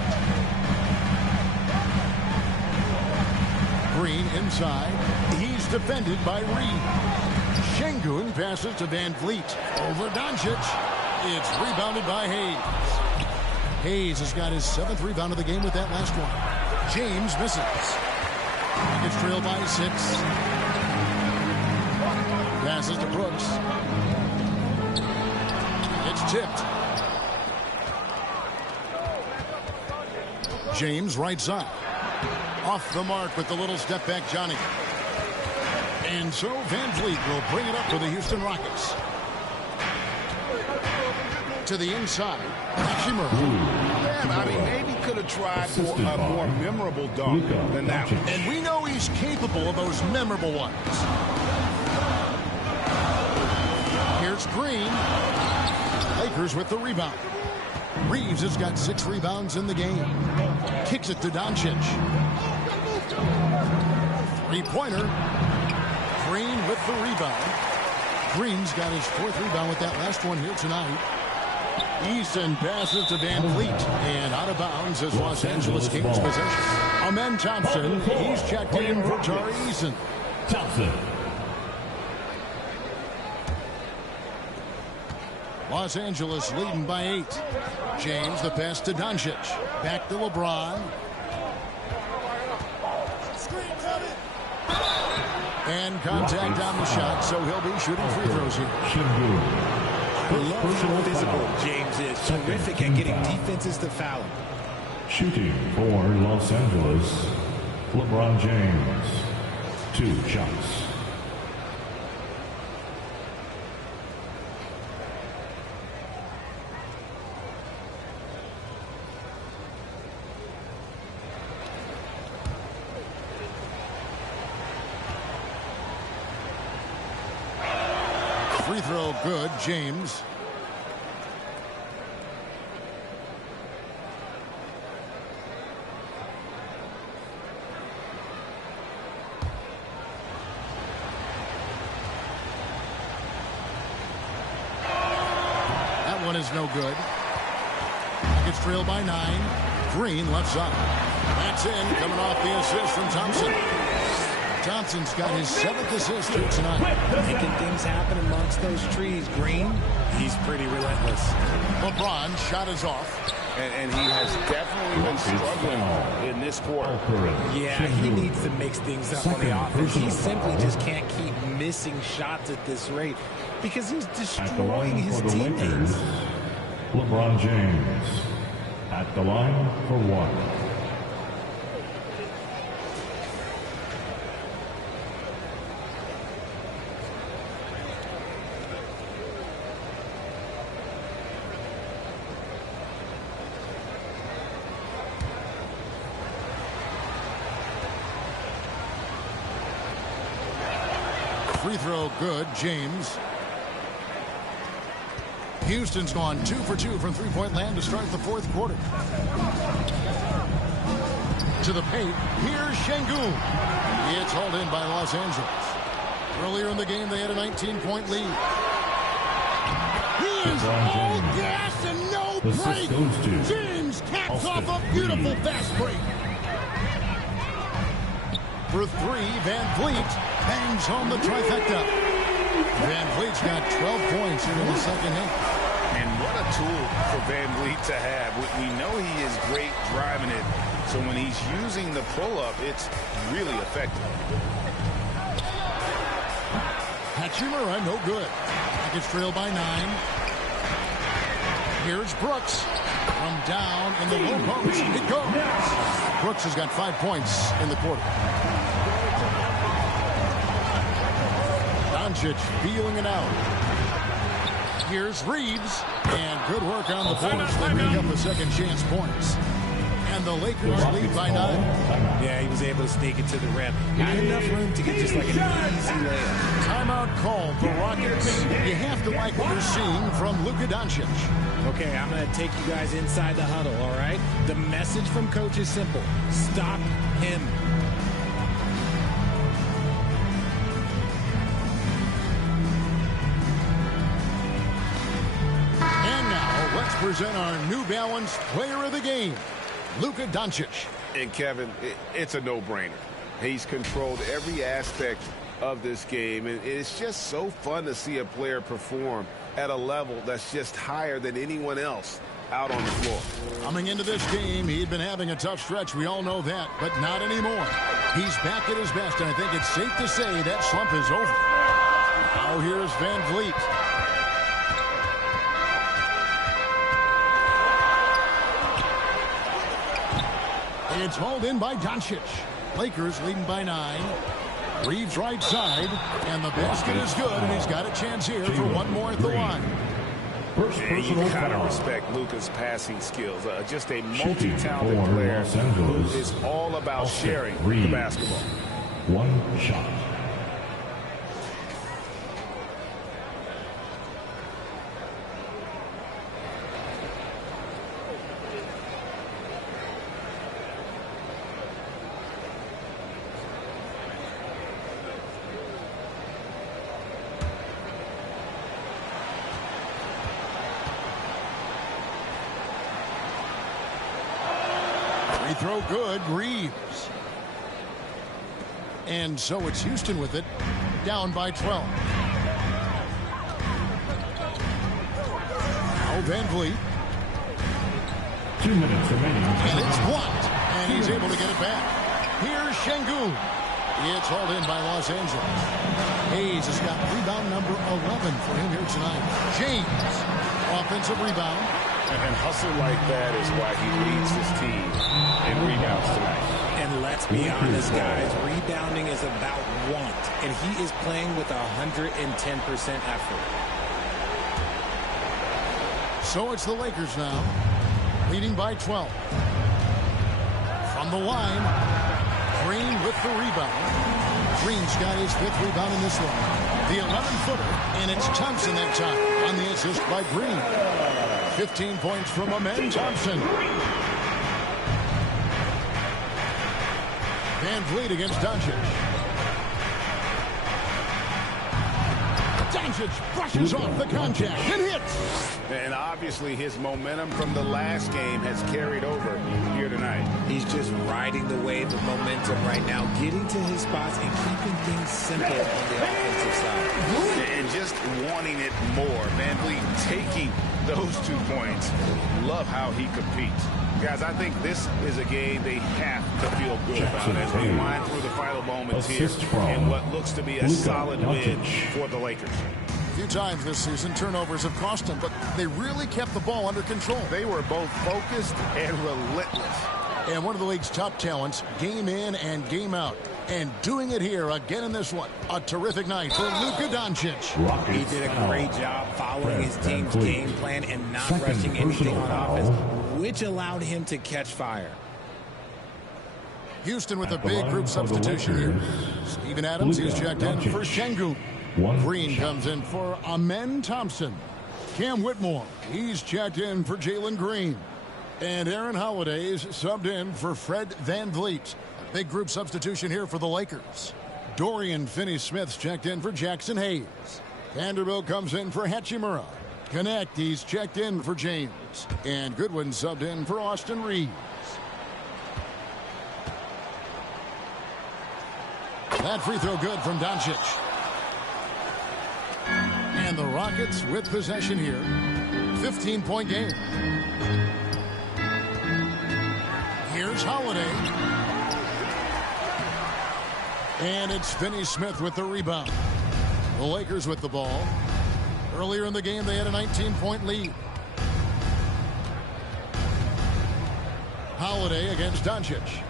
Green inside. He's defended by Reed. Şengün passes to Van Vliet. Over Doncic. It's rebounded by Hayes. Hayes has got his 7th rebound of the game with that last one. James misses. Rockets trail by 6. Passes to Brooks. It's tipped. James right side. Off the mark with the little step back Johnny. And so Van Vliet will bring it up for the Houston Rockets. To the inside. Yeah, I mean, maybe could have tried for a more memorable dunk than that one. And we know he's capable of those memorable ones. Here's Green. Lakers with the rebound. Reeves has got 6 rebounds in the game. Kicks it to Doncic. 3-pointer. Green with the rebound. Green's got his 4th rebound with that last one here tonight. Eason passes to Van Vliet, and out of bounds as Los Angeles Kings possession. Amen Thompson, he's checked in for Tari Eason. Thompson. Los Angeles leading by 8. James, the pass to Doncic. Back to LeBron. And contact on the shot, so he'll be shooting free throws here. I love how physical James is. Terrific at getting defenses to foul him. Shooting for Los Angeles, LeBron James. 2 shots. Free throw good, James. That one is no good. Gets trailed by 9. Green left side. That's in, coming off the assist from Thompson. Thompson's got his 7th assist here tonight. Making things happen amongst those trees. Green, he's pretty relentless. LeBron shot is off. And he has definitely been struggling in this quarter. Yeah, he needs to mix things up on the offense. He simply just can't keep missing shots at this rate because he's destroying his teammates. LeBron James at the line for 1. Free throw good, James. Houston's gone 2 for 2 from three-point land to start the fourth quarter. To the paint, here's Şengün. It's hauled in by Los Angeles. Earlier in the game, they had a 19-point lead. He is all gas and no break. James caps off a beautiful fast break. For three, Van Vliet bangs home the trifecta. Van Vliet's got 12 points here in the second half. And what a tool for Van Vliet to have. We know he is great driving it, so when he's using the pull-up, it's really effective. Hachimura, no good. Package trail by 9. Here's Brooks. From down in the low post. It goes. Brooks has got 5 points in the quarter. Doncic feeling it out. Here's Reeves. And good work on the boards. They make up the second chance points. And the Lakers lead by 9. Yeah, he was able to sneak it to the rim. Not enough room to get just like an easy layup. Timeout called. The Rockets. You have to like what you're seeing from Luka Doncic. Okay, I'm going to take you guys inside the huddle, all right? The message from Coach is simple. Stop him. And now, let's present our New Balance Player of the Game, Luka Doncic. And Kevin, it's a no-brainer. He's controlled every aspect of this game, and it's just so fun to see a player perform at a level that's just higher than anyone else out on the floor. Coming into this game, he'd been having a tough stretch. We all know that, but not anymore. He's back at his best, and I think it's safe to say that slump is over. Now here's Van Vliet. It's hauled in by Doncic. Lakers leading by 9. Reeves right side, and the basket is good, and he's got a chance here for one more at the line. You gotta respect Luka's passing skills. Just a multi-talented player who is all about sharing the basketball. One shot. Free throw good, Reeves. And so it's Houston with it, down by 12. Now Van Vliet. 2 minutes remaining. And it's blocked, and he's able to get it back. Here's Şengün. It's hauled in by Los Angeles. Hayes has got rebound number 11 for him here tonight. James, offensive rebound. And hustle like that is why he leads his team in rebounds tonight. And let's be honest, guys, rebounding is about want, and he is playing with 110% effort. So it's the Lakers now, leading by 12. From the line, Green with the rebound. Green's got his 5th rebound in this one. The 11-footer, and it's Thompson that time on the assist by Green. 15 points from Amen Thompson. Van Vliet against Doncic. Doncic brushes off the contact and hits. And obviously his momentum from the last game has carried over here tonight. He's just riding the wave of momentum right now, getting to his spots and keeping things simple on the offensive side. And just wanting it more. Van Vliet taking those 2 points. Love how he competes. Guys, I think this is a game they have to feel good about as we wind through the final moments here in what looks to be a solid win for the Lakers. A few times this season, turnovers have cost them, but they really kept the ball under control. They were both focused and relentless. And one of the league's top talents, game in and game out. And doing it here again in this one. A terrific night for Luka Doncic. He did a great job following his team's game plan and not rushing anything on offense, which allowed him to catch fire. Houston with a big group substitution here. Steven Adams is checked in for Şengün. Green comes in for Amen Thompson. Cam Whitmore, he's checked in for Jalen Green. And Aaron Holiday's subbed in for Fred VanVleet. A big group substitution here for the Lakers. Dorian Finney-Smith's checked in for Jackson Hayes. Vanderbilt comes in for Hachimura. Connect, he's checked in for James. And Goodwin subbed in for Austin Reeves. That free throw good from Doncic. And the Rockets with possession here. 15-point game. Here's Holiday. And it's Finney-Smith with the rebound. The Lakers with the ball. Earlier in the game, they had a 19-point lead. Holiday against Doncic.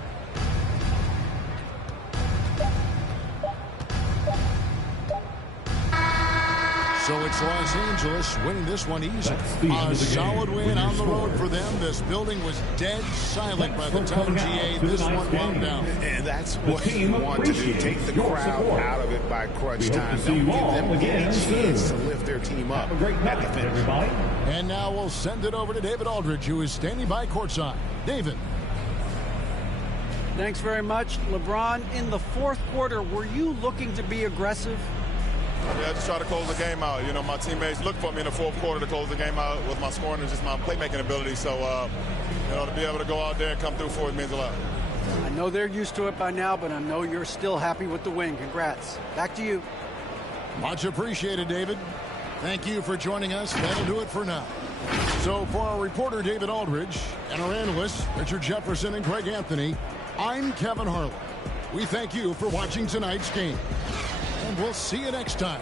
So it's Los Angeles winning this one easy. A solid win on the road for them. This building was dead silent by the time GA this one wound down. And that's what you want to do. Take the crowd out of it by crunch time. Don't give them any chance to lift their team up at the finish. And now we'll send it over to David Aldridge, who is standing by courtside. David. Thanks very much. LeBron, in the fourth quarter, were you looking to be aggressive? Yeah, just try to close the game out. You know, my teammates look for me in the fourth quarter to close the game out with my scoring and just my playmaking ability. So, you know, to be able to go out there and come through for it means a lot. I know they're used to it by now, but I know you're still happy with the win. Congrats. Back to you. Much appreciated, David. Thank you for joining us. That'll do it for now. So for our reporter, David Aldridge, and our analysts, Richard Jefferson and Greg Anthony, I'm Kevin Harlan. We thank you for watching tonight's game. And we'll see you next time.